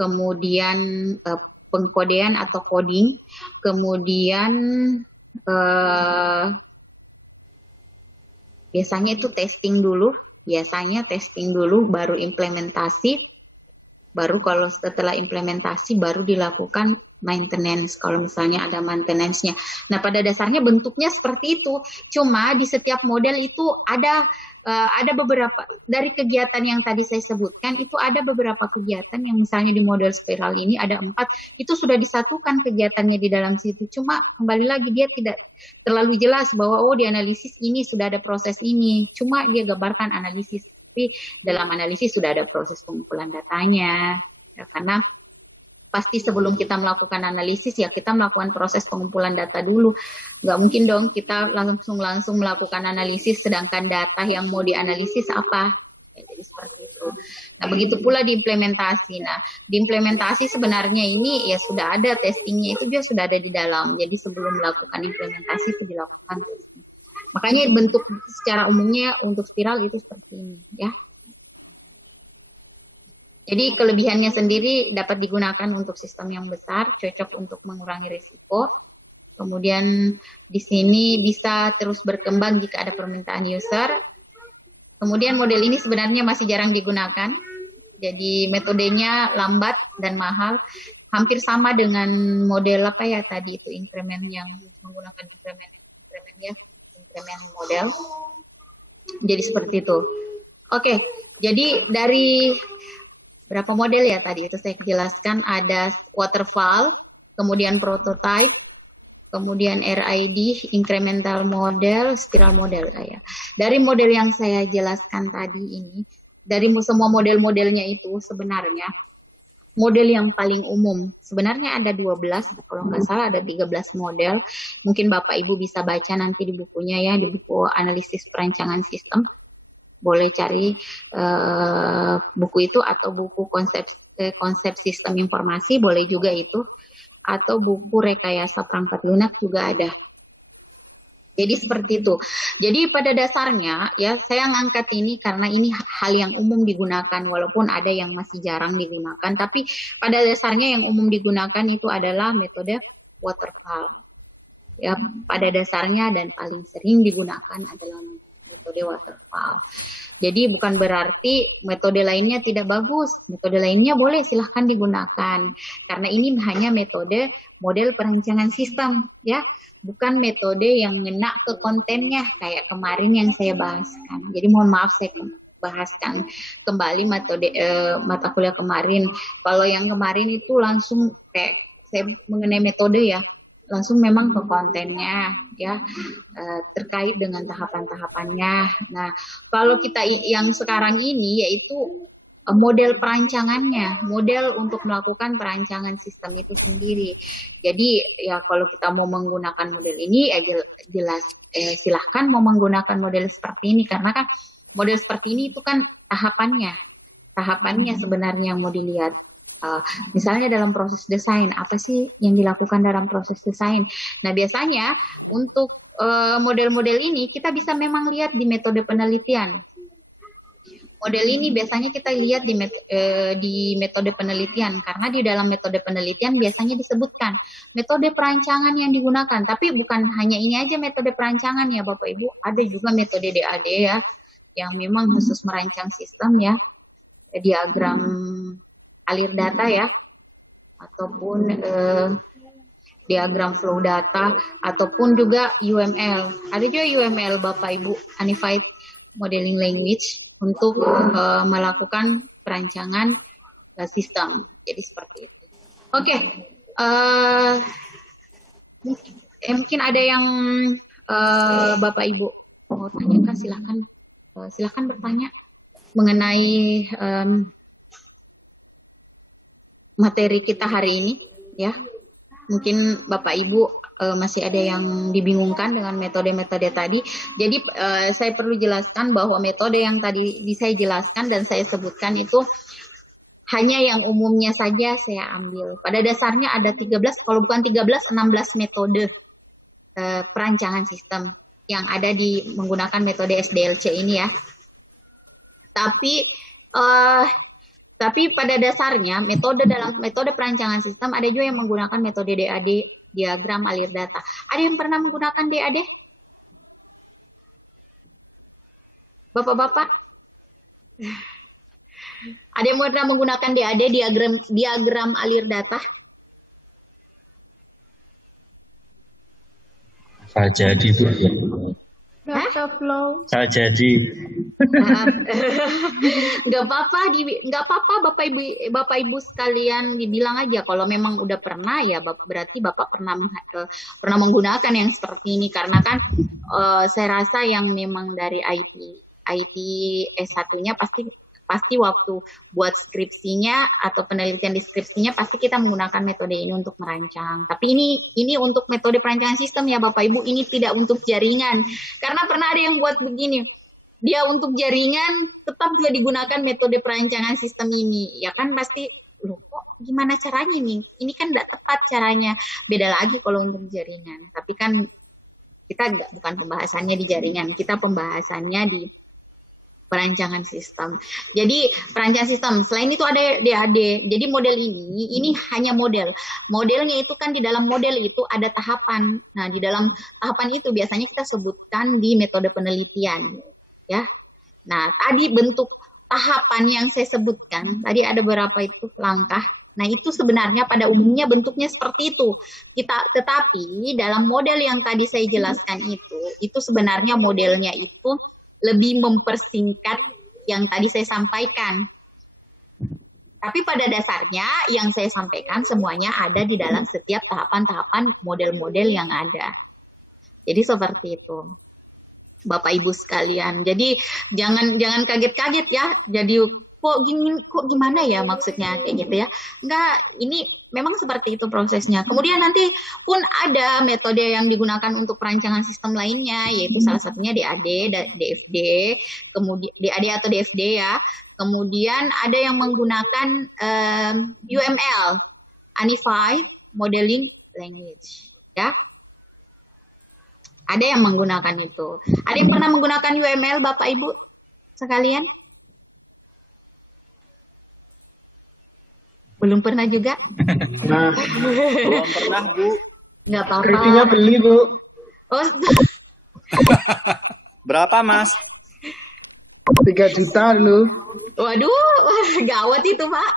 kemudian pengkodean atau coding, kemudian biasanya itu testing dulu, baru implementasi, baru kalau setelah implementasi baru dilakukan maintenance kalau misalnya ada maintenance-nya. Nah, pada dasarnya bentuknya seperti itu. Cuma di setiap model itu ada beberapa dari kegiatan yang tadi saya sebutkan, itu ada beberapa kegiatan yang misalnya di model spiral ini ada 4, itu sudah disatukan kegiatannya di dalam situ. Cuma kembali lagi dia tidak terlalu jelas bahwa di analisis ini sudah ada proses ini. Cuma dia gambarkan analisis, tapi dalam analisis sudah ada proses pengumpulan datanya. Ya, karena pasti sebelum kita melakukan analisis ya kita melakukan proses pengumpulan data dulu. Nggak mungkin dong kita langsung melakukan analisis sedangkan data yang mau dianalisis apa. Jadi seperti itu. Nah, begitu pula di implementasi. Nah, di implementasi sebenarnya ini ya sudah ada testingnya, itu juga sudah ada di dalam. Jadi sebelum melakukan implementasi itu dilakukan. Makanya bentuk secara umumnya untuk spiral itu seperti ini ya. Jadi kelebihannya sendiri dapat digunakan untuk sistem yang besar, cocok untuk mengurangi risiko. Kemudian di sini bisa terus berkembang jika ada permintaan user. Kemudian model ini sebenarnya masih jarang digunakan. Jadi metodenya lambat dan mahal. Hampir sama dengan model tadi itu increment yang menggunakan increment model. Jadi seperti itu. Oke, jadi dari berapa model ya tadi itu saya jelaskan, ada waterfall, kemudian prototype, kemudian RID, incremental model, spiral model. Dari model yang saya jelaskan tadi ini, dari semua model-modelnya itu sebenarnya model yang paling umum sebenarnya ada 12, kalau nggak salah ada 13 model. Mungkin Bapak Ibu bisa baca nanti di bukunya ya, di buku analisis perancangan sistem. Boleh cari buku itu, atau buku konsep sistem informasi boleh juga itu, atau buku rekayasa perangkat lunak juga ada. Jadi seperti itu. Jadi pada dasarnya ya saya ngangkat ini karena ini hal yang umum digunakan, walaupun ada yang masih jarang digunakan, tapi pada dasarnya yang umum digunakan itu adalah metode waterfall. Ya, pada dasarnya dan paling sering digunakan adalah metode waterfall. Jadi bukan berarti metode lainnya tidak bagus. Metode lainnya boleh silahkan digunakan. Karena ini hanya metode model perancangan sistem ya. Bukan metode yang ngena ke kontennya kayak kemarin yang saya bahaskan. Jadi mohon maaf saya bahaskan kembali metode mata kuliah kemarin. Kalau yang kemarin itu langsung kayak saya mengenai metode ya, langsung memang ke kontennya ya, terkait dengan tahapan-tahapannya. Nah, kalau kita yang sekarang ini yaitu model perancangannya, model untuk melakukan perancangan sistem itu sendiri. Jadi ya kalau kita mau menggunakan model ini ya jelas silahkan mau menggunakan model seperti ini, karena kan model seperti ini itu kan tahapannya sebenarnya yang mau dilihat. Misalnya dalam proses desain, apa sih yang dilakukan dalam proses desain? Nah biasanya untuk model-model ini kita bisa memang lihat di metode penelitian. Model ini biasanya kita lihat di metode penelitian, karena di dalam metode penelitian biasanya disebutkan metode perancangan yang digunakan. Tapi bukan hanya ini aja metode perancangan ya Bapak Ibu, ada juga metode DAD ya, yang memang khusus merancang sistem ya, diagram alir data ya, ataupun diagram flow data, ataupun juga UML. Ada juga UML Bapak Ibu, Unified Modeling Language, untuk melakukan perancangan sistem. Jadi seperti itu. Oke, mungkin ada yang Bapak Ibu mau tanyakan, silakan bertanya mengenai materi kita hari ini ya. Mungkin Bapak Ibu masih ada yang dibingungkan dengan metode-metode tadi. Jadi saya perlu jelaskan bahwa metode yang tadi saya jelaskan dan saya sebutkan itu hanya yang umumnya saja saya ambil. Pada dasarnya ada 13, kalau bukan 13, 16 metode perancangan sistem yang ada di menggunakan metode SDLC ini ya. Tapi pada dasarnya dalam metode perancangan sistem ada juga yang menggunakan metode DAD, diagram alir data. Ada yang pernah menggunakan DAD? Bapak-bapak? Ada yang pernah menggunakan DAD, diagram alir data? Saya jadi Bu. Saya jadi. Nggak apa-apa Bapak Ibu sekalian dibilang aja kalau memang udah pernah ya berarti Bapak pernah menggunakan yang seperti ini, karena kan saya rasa yang memang dari IT S1-nya pasti waktu buat skripsinya atau penelitian deskripsinya pasti kita menggunakan metode ini untuk merancang. Tapi ini untuk metode perancangan sistem ya Bapak Ibu, ini tidak untuk jaringan. Karena pernah ada yang buat begini, dia untuk jaringan tetap dia digunakan metode perancangan sistem ini. Ya kan pasti, loh kok gimana caranya nih? Ini kan tidak tepat caranya. Beda lagi kalau untuk jaringan. Tapi kan kita bukan pembahasannya di jaringan, kita pembahasannya di perancangan sistem. Jadi perancangan sistem, selain itu ada DAD. Jadi model ini hanya model. Modelnya itu kan di dalam model itu ada tahapan. Nah, di dalam tahapan itu biasanya kita sebutkan di metode penelitian. Ya. Nah, tadi bentuk tahapan yang saya sebutkan, tadi ada beberapa itu langkah. Nah, itu sebenarnya pada umumnya bentuknya seperti itu. Tetapi dalam model yang tadi saya jelaskan itu sebenarnya modelnya itu lebih mempersingkat yang tadi saya sampaikan. Tapi pada dasarnya yang saya sampaikan semuanya ada di dalam setiap tahapan-tahapan model-model yang ada. Jadi seperti itu, Bapak Ibu sekalian. Jadi jangan kaget-kaget ya. Jadi kok gimana ya maksudnya kayak gitu ya. Enggak, ini memang seperti itu prosesnya. Kemudian nanti pun ada metode yang digunakan untuk perancangan sistem lainnya, yaitu salah satunya DAD dan DFD, kemudian DAD atau DFD ya. Kemudian ada yang menggunakan UML, Unified Modeling Language, ya. Ada yang menggunakan itu. Ada yang pernah menggunakan UML, Bapak Ibu sekalian? Belum pernah juga? Nah, Belum pernah, Bu. Nggak apa-apa. kritinya beli Bu. Oh, Berapa, Mas? 3 juta lu. waduh, gawat itu Pak.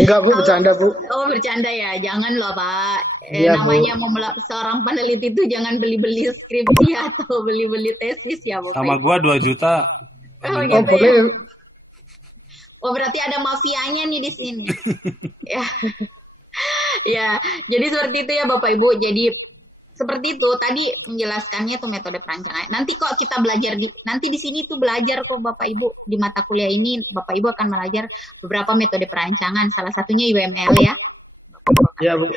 Enggak Bu, bercanda Bu. Oh bercanda ya, jangan loh Pak. Iya, Bu. Namanya seorang peneliti itu jangan beli-beli skripsi atau beli-beli tesis ya Bapak. Sama gua 2 juta. Oh, Oh gitu ya. boleh. Oh berarti ada mafianya nih di sini. Ya. Ya, jadi seperti itu ya Bapak Ibu. Jadi seperti itu tadi menjelaskannya tuh metode perancangan. Nanti kok kita belajar nanti di sini tuh belajar kok Bapak Ibu di mata kuliah ini Bapak Ibu akan belajar beberapa metode perancangan. Salah satunya UML ya. Ya Bu.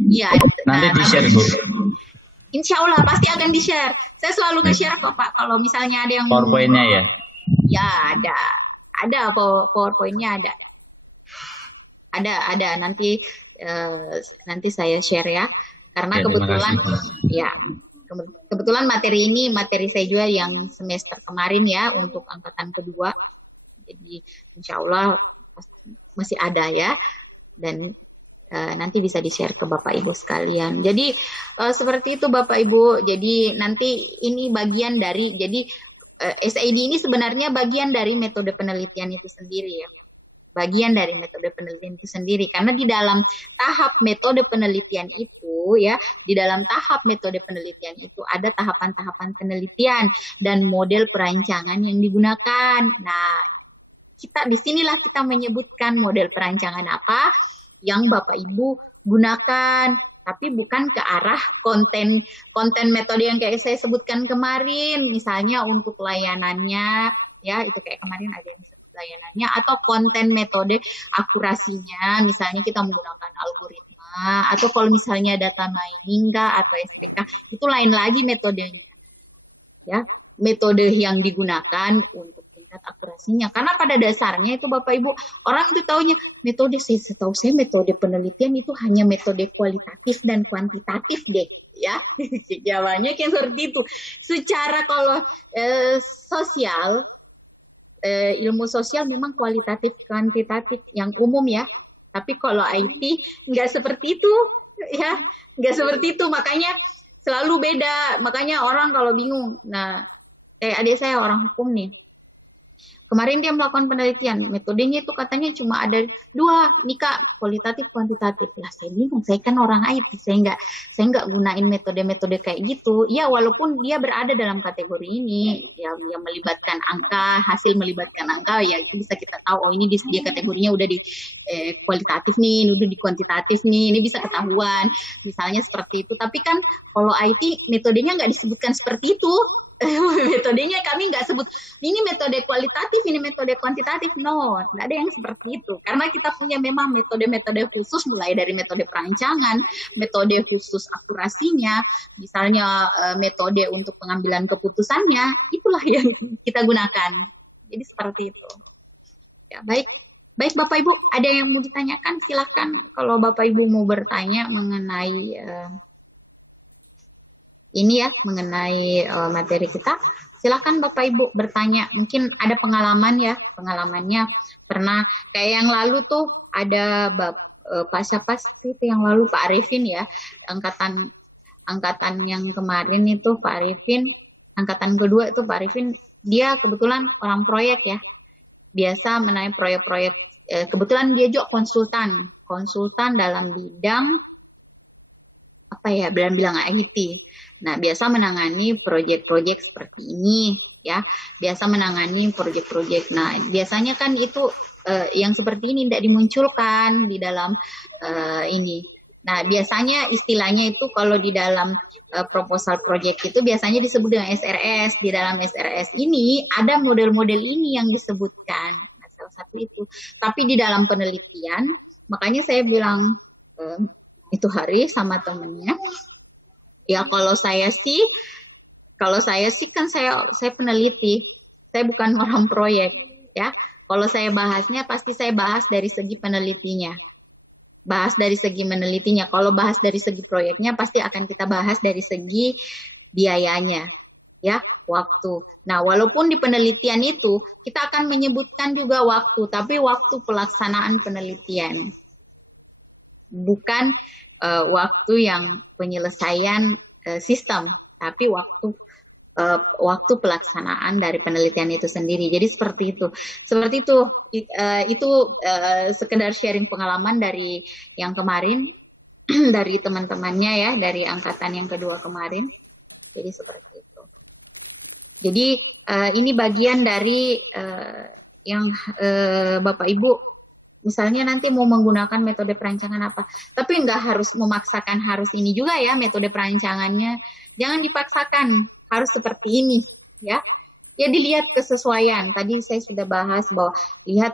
Iya. Nanti di-share Bu. Insya Allah pasti akan di-share. Saya selalu di-share kok Pak. Kalau misalnya ada yang PowerPoint-nya ya. Ya ada PowerPoint-nya ada nanti saya share ya. Karena Ya, terima kebetulan kasih. ya kebetulan materi ini materi saya juga yang semester kemarin ya untuk angkatan kedua. Jadi insya Allah masih ada ya dan nanti bisa di-share ke Bapak Ibu sekalian. Jadi seperti itu Bapak Ibu. Jadi nanti ini bagian dari SID ini sebenarnya bagian dari metode penelitian itu sendiri ya. Bagian dari metode penelitian itu sendiri karena di dalam tahap metode penelitian itu ya, di dalam tahap metode penelitian itu ada tahapan-tahapan penelitian dan model perancangan yang digunakan. Nah, disinilah kita menyebutkan model perancangan apa yang Bapak Ibu gunakan, tapi bukan ke arah konten metode yang kayak saya sebutkan kemarin, misalnya untuk layanannya, ya itu kayak kemarin ada layanannya, atau konten metode akurasinya, misalnya kita menggunakan algoritma, atau kalau misalnya data mining atau SPK, itu lain lagi metodenya, ya metode yang digunakan untuk tingkat akurasinya. Karena pada dasarnya itu Bapak Ibu orang itu taunya metode setahu saya metode penelitian itu hanya metode kualitatif dan kuantitatif deh, ya. Jawabannya kayak seperti itu. Secara kalau sosial ilmu sosial memang kualitatif kuantitatif yang umum ya, tapi kalau IT nggak seperti itu ya, nggak seperti itu, makanya selalu beda, makanya orang kalau bingung. Nah adik saya orang hukum nih, kemarin dia melakukan penelitian, metodenya itu katanya cuma ada 2, Nika, kualitatif kuantitatif. Lah saya bingung, saya kan orang IT, saya nggak gunain metode-metode kayak gitu. Ya walaupun dia berada dalam kategori ini, yang melibatkan angka, hasil melibatkan angka, ya bisa kita tahu oh ini dia kategorinya udah di kualitatif nih, udah di kuantitatif nih, ini bisa ketahuan, misalnya seperti itu. Tapi kan kalau IT metodenya nggak disebutkan seperti itu, metodenya kami nggak sebut ini metode kualitatif, ini metode kuantitatif, no, nggak ada yang seperti itu. Karena kita punya memang metode-metode khusus, mulai dari metode perancangan, metode khusus akurasinya, misalnya metode untuk pengambilan keputusannya, itulah yang kita gunakan. Jadi seperti itu. Ya, baik Bapak Ibu, ada yang mau ditanyakan silakan. Kalau Bapak Ibu mau bertanya mengenai ini ya, mengenai materi kita, silakan Bapak Ibu bertanya. Mungkin ada pengalamannya pernah kayak yang lalu tuh ada Pak siapa sih itu yang lalu, Pak Arifin ya, angkatan yang kemarin itu Pak Arifin, angkatan kedua itu Pak Arifin, dia kebetulan orang proyek ya, biasa mengenai proyek-proyek, kebetulan dia juga konsultan dalam bidang apa ya, bidang IT. Nah, biasa menangani proyek-proyek seperti ini, ya. Biasa menangani proyek-proyek. Nah, biasanya kan itu yang seperti ini tidak dimunculkan di dalam ini. Nah, biasanya istilahnya itu kalau di dalam proposal proyek itu biasanya disebut dengan SRS. Di dalam SRS ini ada model-model ini yang disebutkan. Nah, salah satu itu. Tapi di dalam penelitian, makanya saya bilang itu hari sama temennya. Ya kalau saya sih kan saya peneliti, saya bukan orang proyek, ya. Kalau saya bahasnya pasti saya bahas dari segi penelitinya, bahas dari segi menelitinya. Kalau bahas dari segi proyeknya pasti akan kita bahas dari segi biayanya, ya, waktu. Nah, walaupun di penelitian itu kita akan menyebutkan juga waktu, tapi waktu pelaksanaan penelitian, bukan waktu yang penyelesaian sistem, tapi waktu pelaksanaan dari penelitian itu sendiri. Jadi seperti itu. Itu sekedar sharing pengalaman dari yang kemarin, dari teman-temannya ya, dari angkatan yang kedua kemarin. Jadi seperti itu. Jadi ini bagian dari yang Bapak Ibu misalnya nanti mau menggunakan metode perancangan apa, tapi nggak harus memaksakan harus ini juga ya metode perancangannya. Jangan dipaksakan harus seperti ini, ya. Ya dilihat kesesuaian. Tadi saya sudah bahas bahwa lihat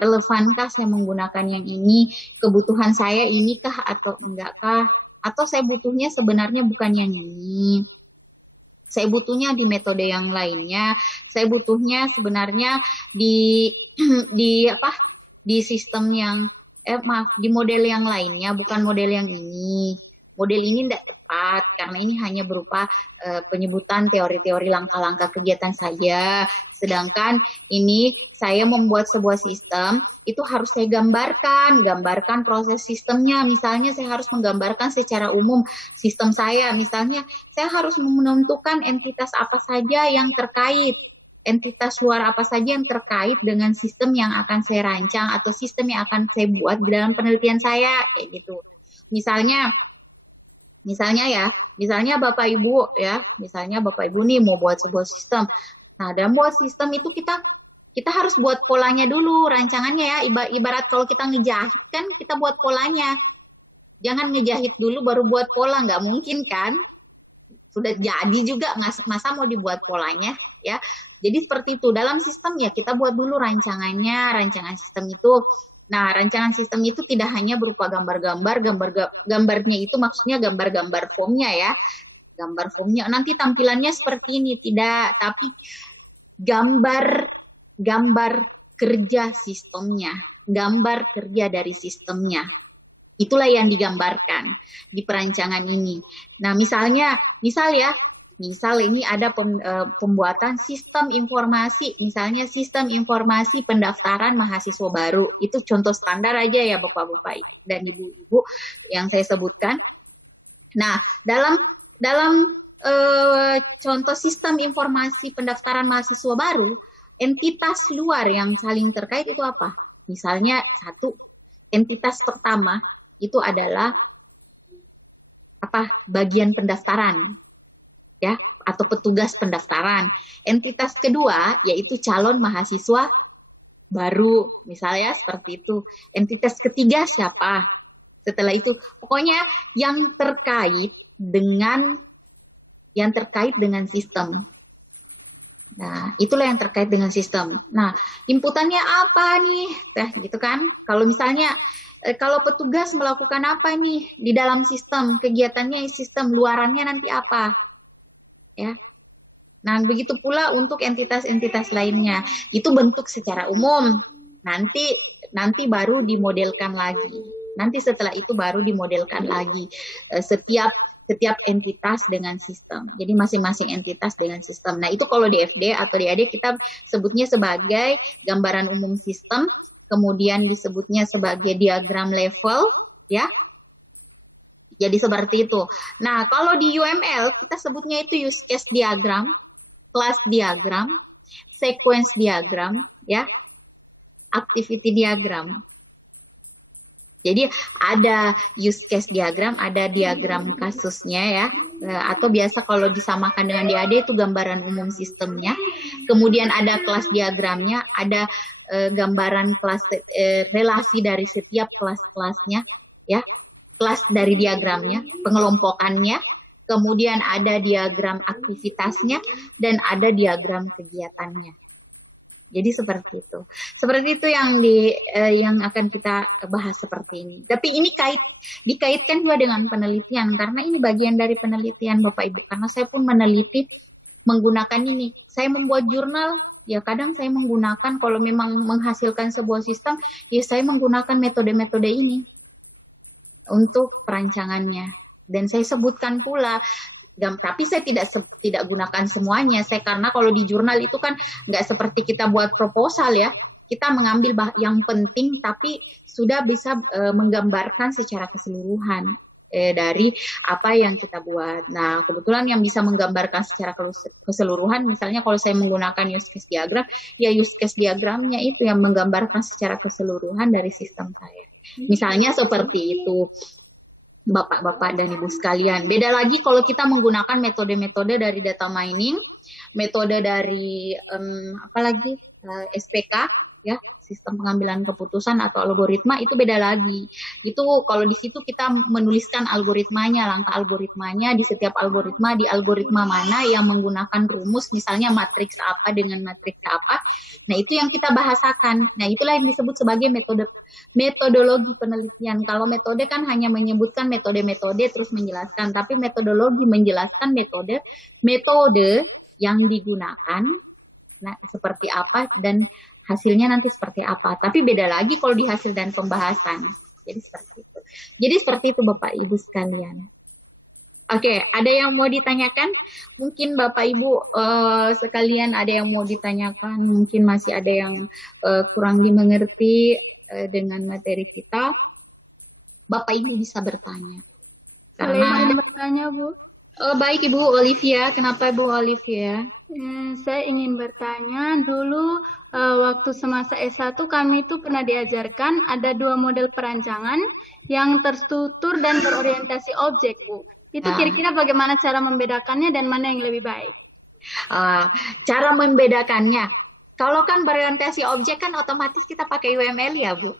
relevankah saya menggunakan yang ini, kebutuhan saya inikah atau enggakah, atau saya butuhnya sebenarnya bukan yang ini. Saya butuhnya di metode yang lainnya. Saya butuhnya sebenarnya di sistem yang di model yang lainnya, bukan model yang ini. Model ini tidak tepat karena ini hanya berupa penyebutan teori-teori langkah-langkah kegiatan saja. Sedangkan ini saya membuat sebuah sistem, itu harus saya gambarkan proses sistemnya. Misalnya saya harus menggambarkan secara umum sistem saya. Misalnya saya harus menentukan entitas apa saja yang terkait, entitas luar apa saja yang terkait dengan sistem yang akan saya rancang atau sistem yang akan saya buat di dalam penelitian saya, kayak gitu. Misalnya Bapak Ibu ya, misalnya Bapak Ibu nih mau buat sebuah sistem. Nah, dalam buat sistem itu kita harus buat polanya dulu, rancangannya ya. Ibarat kalau kita ngejahit kan kita buat polanya. Jangan ngejahit dulu baru buat pola, nggak mungkin kan? Sudah jadi juga masa mau dibuat polanya ya. Jadi seperti itu dalam sistem ya, kita buat dulu rancangan sistem itu. Nah, rancangan sistem itu tidak hanya berupa gambarnya itu maksudnya gambar formnya ya. Gambar formnya nanti tampilannya seperti ini, tidak, tapi gambar kerja sistemnya, gambar kerja dari sistemnya. Itulah yang digambarkan di perancangan ini. Nah, misal ini ada pembuatan sistem informasi, misalnya sistem informasi pendaftaran mahasiswa baru. Itu contoh standar aja ya Bapak-bapak dan Ibu yang saya sebutkan. Nah, dalam contoh sistem informasi pendaftaran mahasiswa baru, entitas luar yang saling terkait itu apa? Misalnya entitas pertama itu adalah bagian pendaftaran ya, atau petugas pendaftaran. Entitas kedua yaitu calon mahasiswa baru, misalnya seperti itu. Entitas ketiga siapa? Setelah itu pokoknya yang terkait dengan sistem. Nah, itulah yang terkait dengan sistem. Nah, inputannya apa nih? Nah, gitu kan. Kalau misalnya kalau petugas melakukan apa nih di dalam sistem, kegiatannya sistem luarannya nanti apa? Ya. Nah, begitu pula untuk entitas-entitas lainnya. Itu bentuk secara umum. Nanti baru dimodelkan lagi. Nanti setelah itu baru dimodelkan lagi setiap entitas dengan sistem. Jadi masing-masing entitas dengan sistem. Nah, itu kalau di FD atau di AD kita sebutnya sebagai gambaran umum sistem, kemudian disebutnya sebagai diagram level, ya. Jadi seperti itu. Nah, kalau di UML kita sebutnya itu use case diagram, class diagram, sequence diagram, ya, activity diagram. Jadi ada use case diagram, ada diagram kasusnya ya, atau biasa kalau disamakan dengan DAD itu gambaran umum sistemnya. Kemudian ada kelas diagramnya, ada gambaran kelas relasi dari setiap kelas-kelasnya, ya, kelas dari diagramnya, pengelompokannya. Kemudian ada diagram aktivitasnya dan ada diagram kegiatannya. Jadi seperti itu. Seperti itu yang akan kita bahas seperti ini. Tapi ini dikaitkan juga dengan penelitian karena ini bagian dari penelitian Bapak Ibu. Karena saya pun meneliti menggunakan ini. Saya membuat jurnal, ya kadang saya menggunakan kalau memang menghasilkan sebuah sistem, ya saya menggunakan metode-metode ini untuk perancangannya. Dan saya sebutkan pula. Tapi saya tidak gunakan semuanya. Saya karena kalau di jurnal itu kan nggak seperti kita buat proposal ya. Kita mengambil yang penting tapi sudah bisa menggambarkan secara keseluruhan dari apa yang kita buat. Nah kebetulan yang bisa menggambarkan secara keseluruhan, misalnya kalau saya menggunakan use case diagram, ya use case diagramnya itu yang menggambarkan secara keseluruhan dari sistem saya. Misalnya seperti itu. Bapak-bapak dan ibu sekalian. Beda lagi kalau kita menggunakan metode-metode dari data mining, metode dari apalagi SPK, ya, sistem pengambilan keputusan atau algoritma itu beda lagi. Itu kalau di situ kita menuliskan algoritmanya, langkah algoritmanya di setiap algoritma, di algoritma mana yang menggunakan rumus, misalnya matriks apa dengan matriks apa. Nah itu yang kita bahasakan. Nah itulah yang disebut sebagai metodologi penelitian. Kalau metode kan hanya menyebutkan metode-metode terus menjelaskan, tapi metodologi menjelaskan metode yang digunakan, nah seperti apa dan hasilnya nanti seperti apa. Tapi beda lagi kalau di hasil dan pembahasan. Jadi seperti itu. Jadi seperti itu Bapak Ibu sekalian. Oke, ada yang mau ditanyakan? Mungkin Bapak Ibu sekalian ada yang mau ditanyakan, mungkin masih ada yang kurang dimengerti dengan materi kita. Bapak Ibu bisa bertanya. Saya ingin bertanya, Bu. Baik Ibu Olivia, kenapa Bu Olivia? Saya ingin bertanya, dulu waktu semasa S1 kami itu pernah diajarkan ada 2 model perancangan yang terstruktur dan berorientasi objek, Bu. Itu kira-kira bagaimana cara membedakannya dan mana yang lebih baik? Cara membedakannya, kalau kan berorientasi objek kan otomatis kita pakai UML ya Bu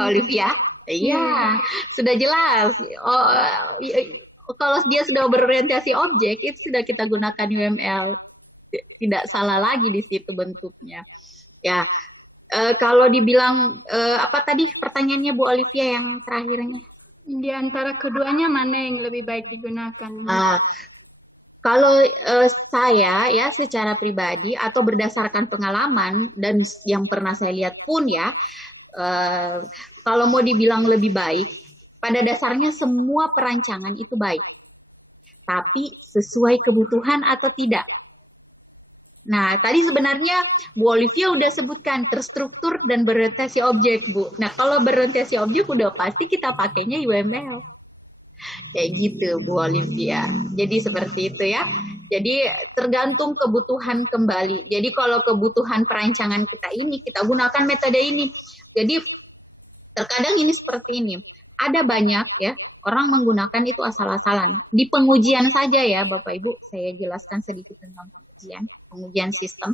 Olivia? Iya, sudah jelas. Kalau dia sudah berorientasi objek, itu sudah kita gunakan UML. Tidak salah lagi di situ bentuknya. Ya, kalau dibilang apa tadi pertanyaannya Bu Olivia yang terakhirnya? Di antara keduanya mana yang lebih baik digunakan? Kalau saya ya secara pribadi atau berdasarkan pengalaman dan yang pernah saya lihat pun ya, kalau mau dibilang lebih baik, pada dasarnya semua perancangan itu baik, tapi sesuai kebutuhan atau tidak. Nah, tadi sebenarnya Bu Olivia udah sebutkan terstruktur dan berorientasi objek, Bu. Nah, kalau berorientasi objek udah pasti kita pakainya UML. Kayak gitu, Bu Olivia. Jadi seperti itu ya. Jadi tergantung kebutuhan kembali. Jadi kalau kebutuhan perancangan kita ini, kita gunakan metode ini. Jadi terkadang ini seperti ini. Ada banyak ya orang menggunakan itu asal-asalan. Di pengujian saja ya Bapak Ibu, saya jelaskan sedikit tentang pengujian sistem.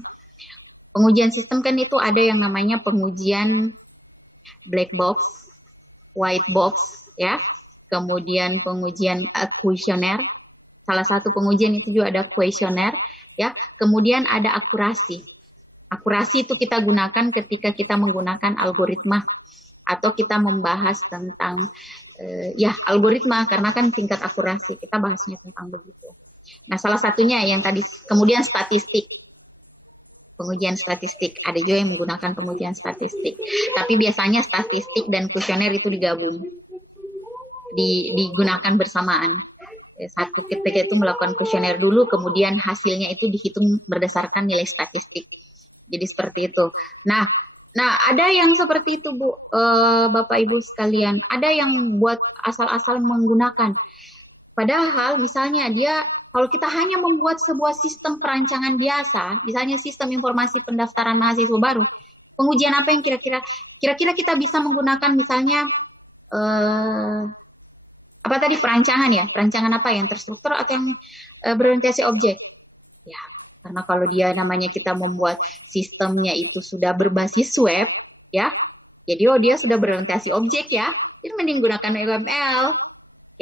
Pengujian sistem kan itu ada yang namanya pengujian black box, white box ya. Kemudian pengujian kuesioner. Salah satu pengujian itu juga ada kuesioner ya. Kemudian ada akurasi. Akurasi itu kita gunakan ketika kita menggunakan algoritma atau kita membahas tentang ya algoritma, karena kan tingkat akurasi kita bahasnya tentang begitu. Nah, salah satunya yang tadi, kemudian statistik. Pengujian statistik, ada juga yang menggunakan pengujian statistik. Tapi biasanya statistik dan kuesioner itu digabung. Digunakan bersamaan. Saat ketika itu melakukan kuesioner dulu, kemudian hasilnya itu dihitung berdasarkan nilai statistik. Jadi seperti itu. Nah, ada yang seperti itu Bu, Bapak Ibu sekalian. Ada yang buat asal-asal menggunakan. Padahal misalnya dia, kalau kita hanya membuat sebuah sistem perancangan biasa, misalnya sistem informasi pendaftaran mahasiswa baru, pengujian apa yang kira-kira kita bisa menggunakan misalnya apa tadi, perancangan ya, perancangan apa yang terstruktur atau yang berorientasi objek? Ya, karena kalau dia namanya kita membuat sistemnya itu sudah berbasis web, ya, jadi dia sudah berorientasi objek ya, itu mending gunakan UML,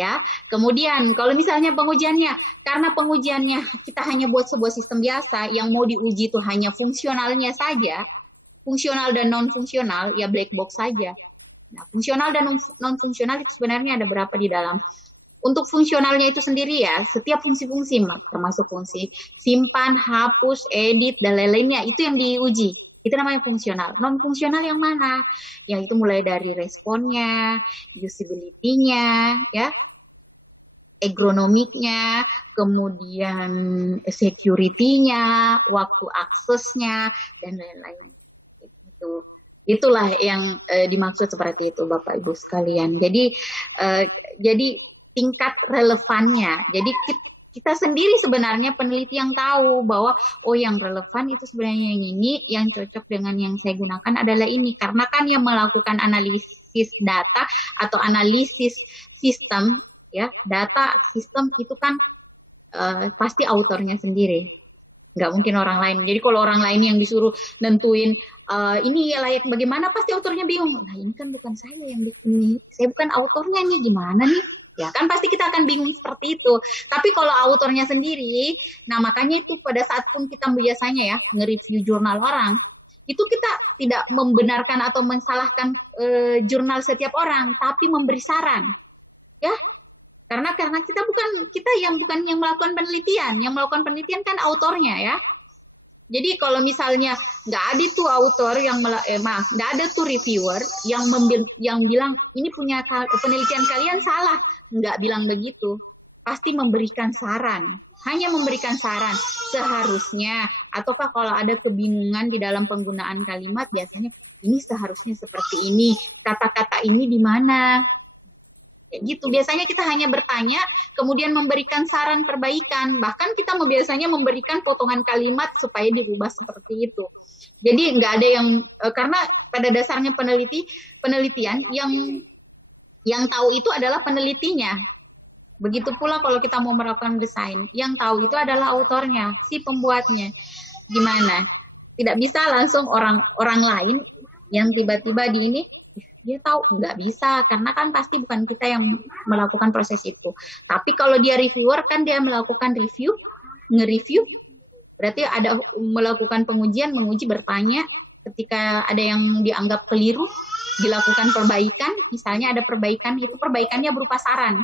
ya. Kemudian kalau misalnya pengujiannya, karena pengujiannya kita hanya buat sebuah sistem biasa yang mau diuji itu hanya fungsionalnya saja, fungsional dan non fungsional, ya black box saja. Nah, fungsional dan non fungsional itu sebenarnya ada berapa di dalam? Untuk fungsionalnya itu sendiri ya, setiap fungsi-fungsi termasuk fungsi simpan, hapus, edit, dan lain-lainnya itu yang diuji. Itu namanya fungsional. Non fungsional yang mana? Yang itu mulai dari responnya, usability-nya, ya, ergonomiknya, kemudian security-nya, waktu aksesnya, dan lain-lain. Itulah yang dimaksud seperti itu, Bapak Ibu sekalian. Jadi tingkat relevannya. Jadi kita sendiri sebenarnya peneliti yang tahu bahwa yang relevan itu sebenarnya ini, yang cocok dengan yang saya gunakan adalah ini, karena kan yang melakukan analisis data atau analisis sistem, ya, data sistem itu kan pasti autornya sendiri, nggak mungkin orang lain. Jadi kalau orang lain yang disuruh nentuin ini layak bagaimana, pasti autornya bingung. Nah, ini kan bukan saya yang bikin, saya bukan autornya nih, gimana nih? Ya kan pasti kita akan bingung seperti itu. Tapi kalau autornya sendiri, nah makanya itu pada saat kita biasanya ya nge-review jurnal orang, itu kita tidak membenarkan atau mensalahkan jurnal setiap orang, tapi memberi saran, ya. Karena kita yang melakukan penelitian, yang melakukan penelitian kan autornya ya. Jadi kalau misalnya nggak ada tuh autor yang nggak ada tuh reviewer yang bilang ini punya penelitian kalian salah, nggak bilang begitu, pasti memberikan saran, hanya memberikan saran seharusnya, ataukah kalau ada kebingungan di dalam penggunaan kalimat biasanya ini seharusnya seperti ini, kata-kata ini di mana. Ya gitu, biasanya kita hanya bertanya, kemudian memberikan saran perbaikan, bahkan kita biasanya memberikan potongan kalimat supaya dirubah seperti itu. Jadi nggak ada yang, karena pada dasarnya penelitian yang tahu itu adalah penelitinya. Begitu pula kalau kita mau melakukan desain, yang tahu itu adalah autornya, si pembuatnya. Gimana? Tidak bisa langsung orang lain yang tiba-tiba dia tahu, nggak bisa, karena kan pasti bukan kita yang melakukan proses itu. Tapi kalau dia reviewer kan dia melakukan nge-review, berarti ada melakukan pengujian, menguji, bertanya, ketika ada yang dianggap keliru, dilakukan perbaikan, misalnya ada perbaikan, itu perbaikannya berupa saran,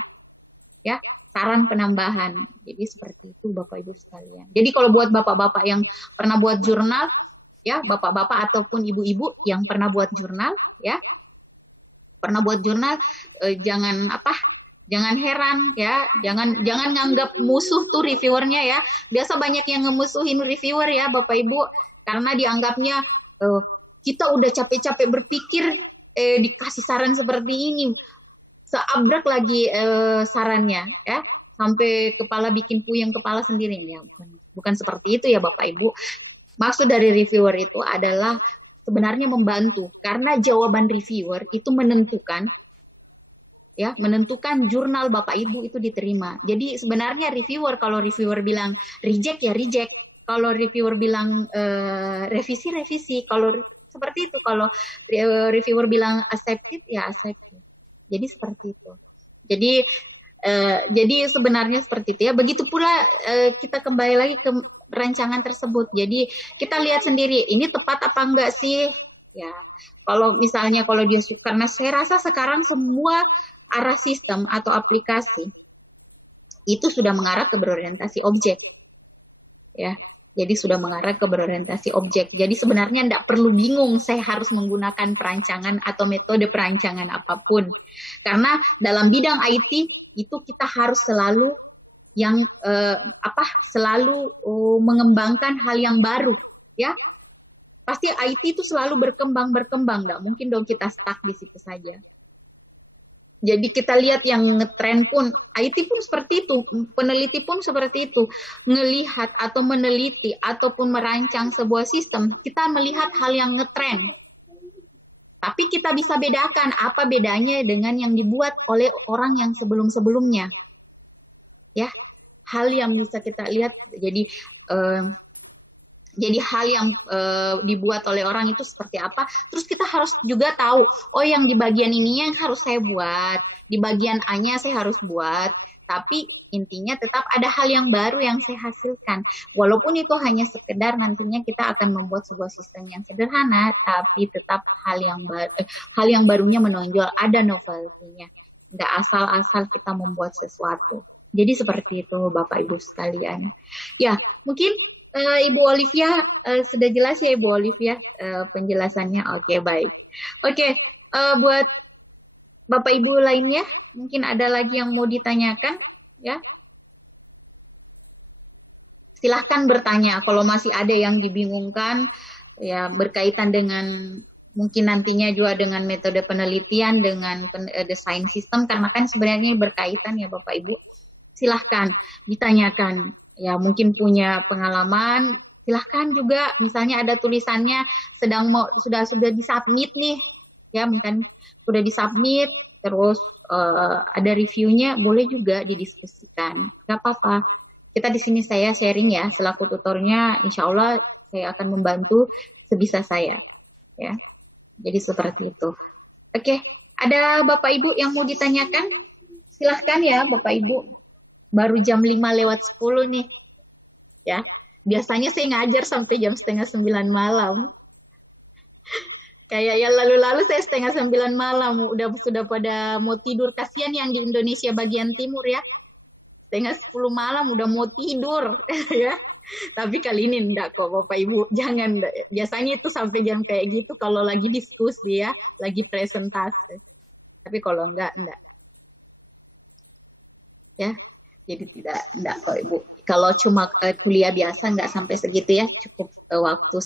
ya, saran penambahan. Jadi seperti itu Bapak Ibu sekalian. Jadi kalau buat bapak-bapak yang pernah buat jurnal, ya, bapak-bapak ataupun ibu-ibu yang pernah buat jurnal, ya, jangan heran ya, jangan nganggap musuh tuh reviewernya ya. Biasa banyak yang ngemusuhin reviewer ya Bapak Ibu, karena dianggapnya kita udah capek-capek berpikir dikasih saran seperti ini, seabrek lagi sarannya ya, sampai kepala bikin puyeng kepala sendiri ya. Bukan seperti itu ya Bapak Ibu. Maksud dari reviewer itu adalah sebenarnya membantu, karena jawaban reviewer itu menentukan jurnal Bapak Ibu itu diterima. Jadi sebenarnya reviewer, kalau reviewer bilang reject ya reject, kalau reviewer bilang revisi, kalau seperti itu, kalau reviewer bilang accepted ya accepted. Jadi seperti itu. Jadi sebenarnya seperti itu ya. Begitu pula kita kembali lagi ke rancangan tersebut. Jadi kita lihat sendiri ini tepat apa enggak sih? Ya, kalau misalnya kalau dia, karena saya rasa sekarang semua arah sistem atau aplikasi itu sudah mengarah ke berorientasi objek. Ya. Jadi sudah mengarah ke berorientasi objek. Jadi sebenarnya tidak perlu bingung saya harus menggunakan perancangan atau metode perancangan apapun. Karena dalam bidang IT itu kita harus selalu selalu mengembangkan hal yang baru, ya. Pasti IT itu selalu berkembang, nggak mungkin dong kita stuck di situ saja. Jadi kita lihat yang ngetren pun, IT pun seperti itu, peneliti pun seperti itu, ngelihat atau meneliti ataupun merancang sebuah sistem, kita melihat hal yang ngetren. Tapi kita bisa bedakan apa bedanya dengan yang dibuat oleh orang yang sebelum-sebelumnya. Ya, hal yang bisa kita lihat. Jadi hal yang dibuat oleh orang itu seperti apa. Terus kita harus juga tahu, oh yang di bagian ini yang harus saya buat, di bagian A-nya saya harus buat. Tapi intinya tetap ada hal yang baru yang saya hasilkan. Walaupun itu hanya sekedar nantinya kita akan membuat sebuah sistem yang sederhana, tapi tetap hal yang barunya menonjol, ada novelnya. Nggak asal-asal kita membuat sesuatu. Jadi seperti itu Bapak Ibu sekalian. Ya, mungkin Ibu Olivia sudah jelas ya Ibu Olivia penjelasannya. Oke, baik. Oke, buat Bapak Ibu lainnya, mungkin ada lagi yang mau ditanyakan, ya? Silahkan bertanya. Kalau masih ada yang dibingungkan, ya berkaitan dengan mungkin nantinya juga dengan metode penelitian, dengan desain sistem, karena kan sebenarnya berkaitan ya Bapak Ibu. Silahkan ditanyakan, ya mungkin punya pengalaman, silahkan juga misalnya ada tulisannya sudah disubmit nih, ya mungkin sudah disubmit, terus ada reviewnya, boleh juga didiskusikan, nggak apa-apa. Kita di sini saya sharing ya, selaku tutornya, insya Allah saya akan membantu sebisa saya, ya. Jadi seperti itu. Oke, ada Bapak Ibu yang mau ditanyakan? Silahkan ya Bapak Ibu. Baru jam 5:05 nih, ya. Biasanya saya ngajar sampai jam 8:30 malam. Kayak yang lalu-lalu saya 8:30 malam, sudah pada mau tidur. Kasihan yang di Indonesia bagian timur ya. 9:30 malam udah mau tidur, ya. Tapi kali ini enggak kok Bapak Ibu, jangan. Biasanya itu sampai jam kayak gitu kalau lagi diskusi ya, lagi presentasi. Tapi kalau enggak. Ya. Jadi tidak kalau cuma kuliah biasa nggak sampai segitu ya, cukup waktu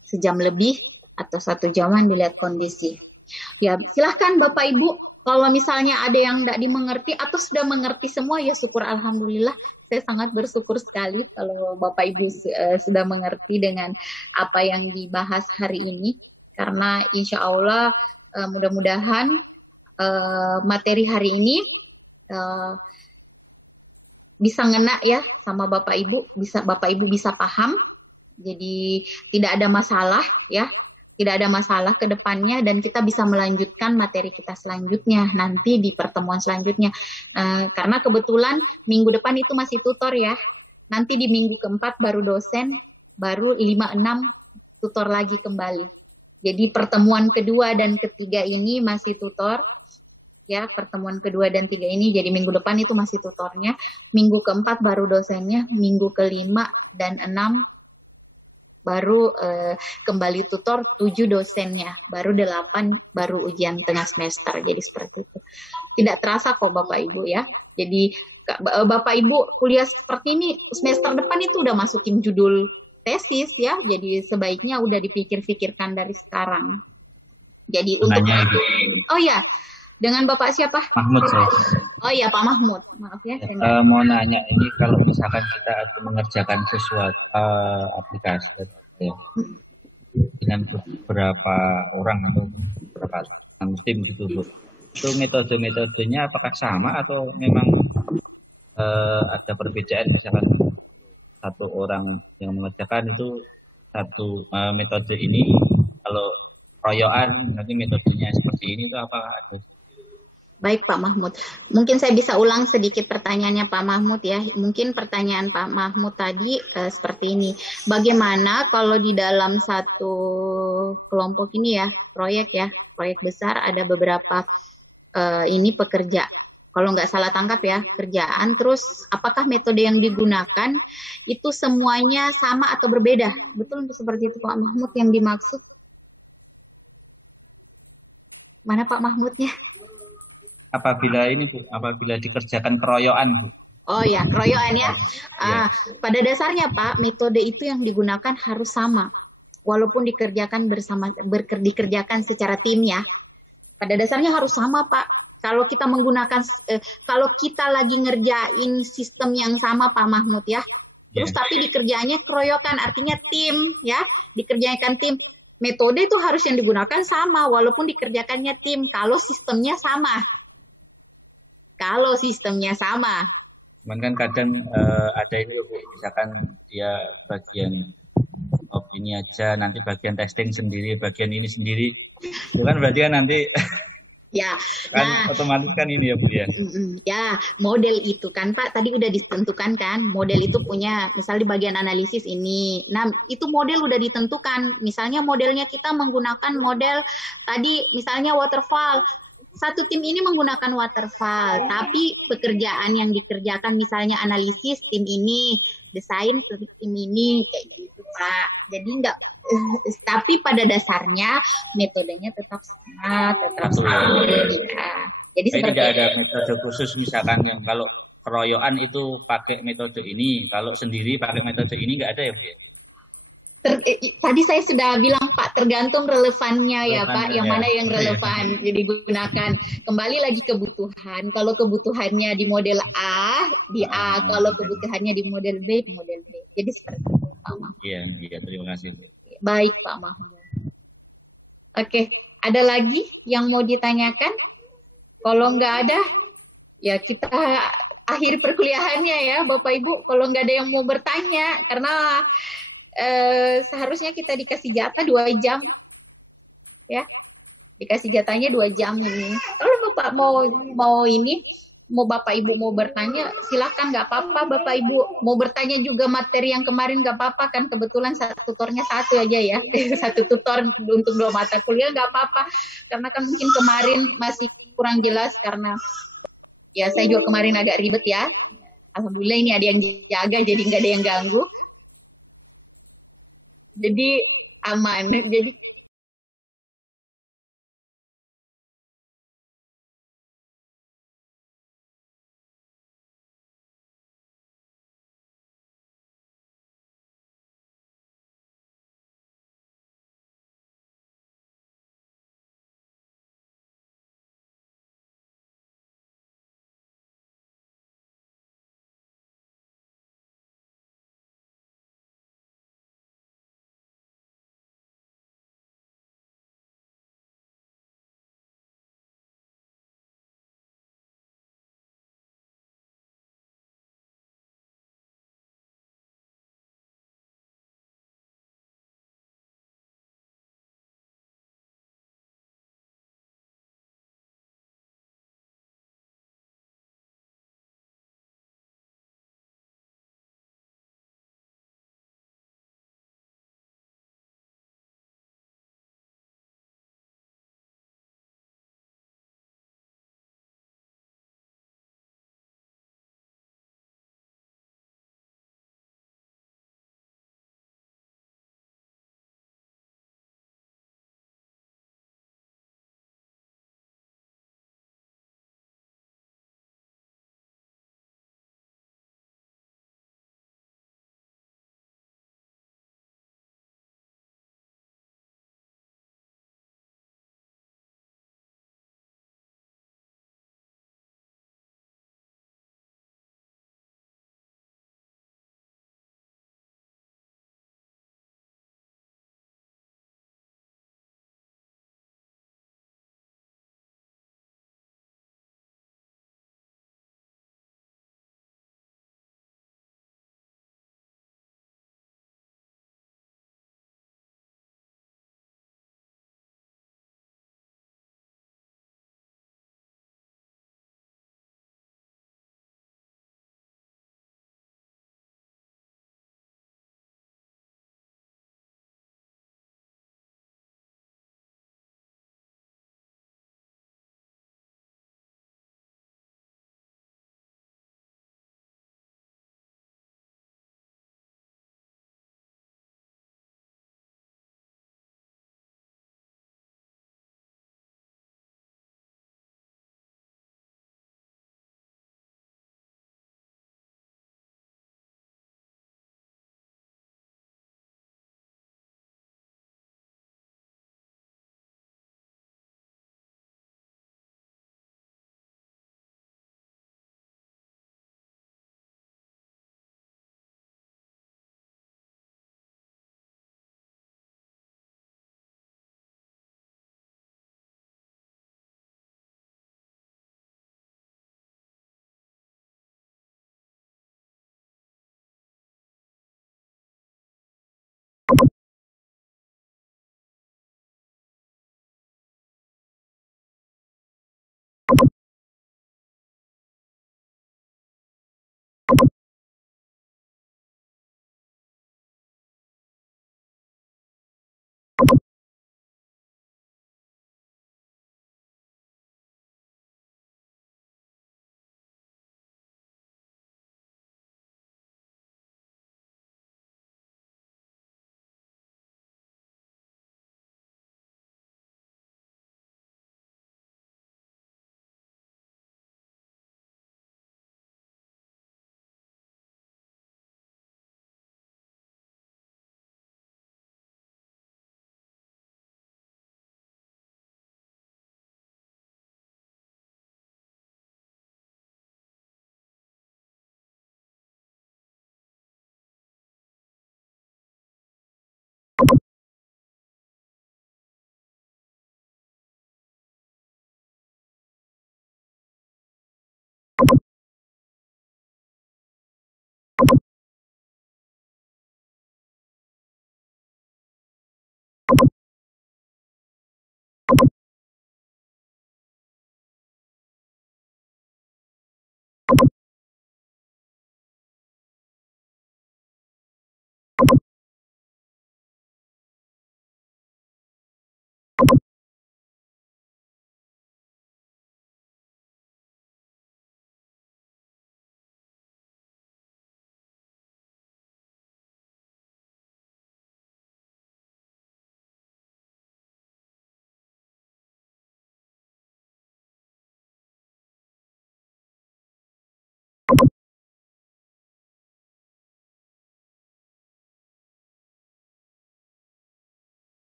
sejam lebih atau 1 jaman dilihat kondisi. Ya silahkan Bapak Ibu, kalau misalnya ada yang nggak dimengerti atau sudah mengerti semua ya syukur alhamdulillah. Saya sangat bersyukur sekali kalau Bapak Ibu sudah mengerti dengan apa yang dibahas hari ini, karena insya Allah mudah-mudahan materi hari ini bisa ngena ya sama Bapak Ibu, Bapak Ibu bisa paham, jadi tidak ada masalah ya, tidak ada masalah ke depannya, dan kita bisa melanjutkan materi kita selanjutnya nanti di pertemuan selanjutnya. Karena kebetulan minggu depan itu masih tutor ya, nanti di minggu keempat baru dosen, baru 5-6 tutor lagi kembali. Jadi pertemuan kedua dan ketiga ini masih tutor. Ya, pertemuan kedua dan ketiga ini, jadi minggu depan itu masih tutornya, minggu keempat baru dosennya, minggu kelima dan 6 baru kembali tutor, 7 dosennya, baru 8 baru ujian tengah semester. Jadi seperti itu. Tidak terasa kok Bapak Ibu ya. Jadi Bapak Ibu kuliah seperti ini semester depan itu udah masukin judul tesis ya, jadi sebaiknya udah dipikir-pikirkan dari sekarang. Jadi untuk oh ya, dengan Bapak siapa? Mahmud saya. Oh iya Pak Mahmud. Maaf ya. Mau nanya, ini kalau misalkan kita mengerjakan sesuatu aplikasi dengan beberapa orang atau beberapa tim itu metode-metodenya apakah sama atau memang ada perbedaan? Misalkan satu orang yang mengerjakan itu satu metode ini, kalau royoan nanti metodenya seperti ini itu apa? Baik Pak Mahmud, mungkin saya bisa ulang sedikit pertanyaannya Pak Mahmud ya. Mungkin pertanyaan Pak Mahmud tadi seperti ini, bagaimana kalau di dalam satu kelompok ini ya, proyek besar, ada beberapa ini pekerja, kalau nggak salah tangkap ya, kerjaan, terus apakah metode yang digunakan itu semuanya sama atau berbeda? Betul seperti itu Pak Mahmud yang dimaksud? Mana Pak Mahmudnya? Apabila dikerjakan keroyokan. Oh ya, keroyokan ya. Pada dasarnya Pak, metode itu yang digunakan harus sama, walaupun dikerjakan dikerjakan secara tim ya. Pada dasarnya harus sama Pak. Kalau kita menggunakan, kalau kita lagi ngerjain sistem yang sama Pak Mahmud ya, terus tapi dikerjanya keroyokan, artinya tim ya, dikerjakan tim. metode itu harus yang digunakan sama, walaupun dikerjakannya tim, kalau sistemnya sama. Kalau sistemnya sama. Cuman kan kadang ada itu misalkan dia bagian ini aja, nanti bagian testing sendiri, bagian ini sendiri, itu kan berarti kan nanti ya kan otomatis kan ini ya Bu ya. Ya, model itu kan Pak tadi udah ditentukan kan, model itu punya misalnya di bagian analisis ini. Nah, itu model udah ditentukan. Misalnya modelnya kita menggunakan model tadi misalnya waterfall. Satu tim ini menggunakan waterfall, tapi pekerjaan yang dikerjakan misalnya analisis tim ini, desain tim ini, kayak gitu Pak. Jadi enggak, tapi pada dasarnya metodenya tetap sama, tetap sama. Jadi seperti tidak ada metode khusus misalkan kalau keroyokan itu pakai metode ini, kalau sendiri pakai metode ini nggak ada ya Bu? Tadi saya sudah bilang Pak, tergantung relevannya ya Pak, yang mana yang relevan jadi digunakan. Kembali lagi kebutuhan. Kalau kebutuhannya di model A, di A. Kalau kebutuhannya di model B, di model B. Jadi seperti itu Pak Mama. Iya, terima kasih. Baik Pak Mama. Oke, ada lagi yang mau ditanyakan? Kalau nggak ada, ya kita akhir perkuliahannya ya Bapak Ibu. Kalau nggak ada yang mau bertanya, karena seharusnya kita dikasih jatah 2 jam ya, dikasih jatahnya 2 jam ini. Kalau Bapak mau ini, mau Bapak Ibu mau bertanya silahkan, nggak apa-apa. Bapak Ibu mau bertanya juga materi yang kemarin nggak apa-apa kan, kebetulan tutornya 1 aja ya. 1 tutor untuk 2 mata kuliah nggak apa-apa, karena kan mungkin kemarin masih kurang jelas karena ya saya juga kemarin agak ribet ya. Alhamdulillah ini ada yang jaga jadi nggak ada yang ganggu. Jadi aman. Jadi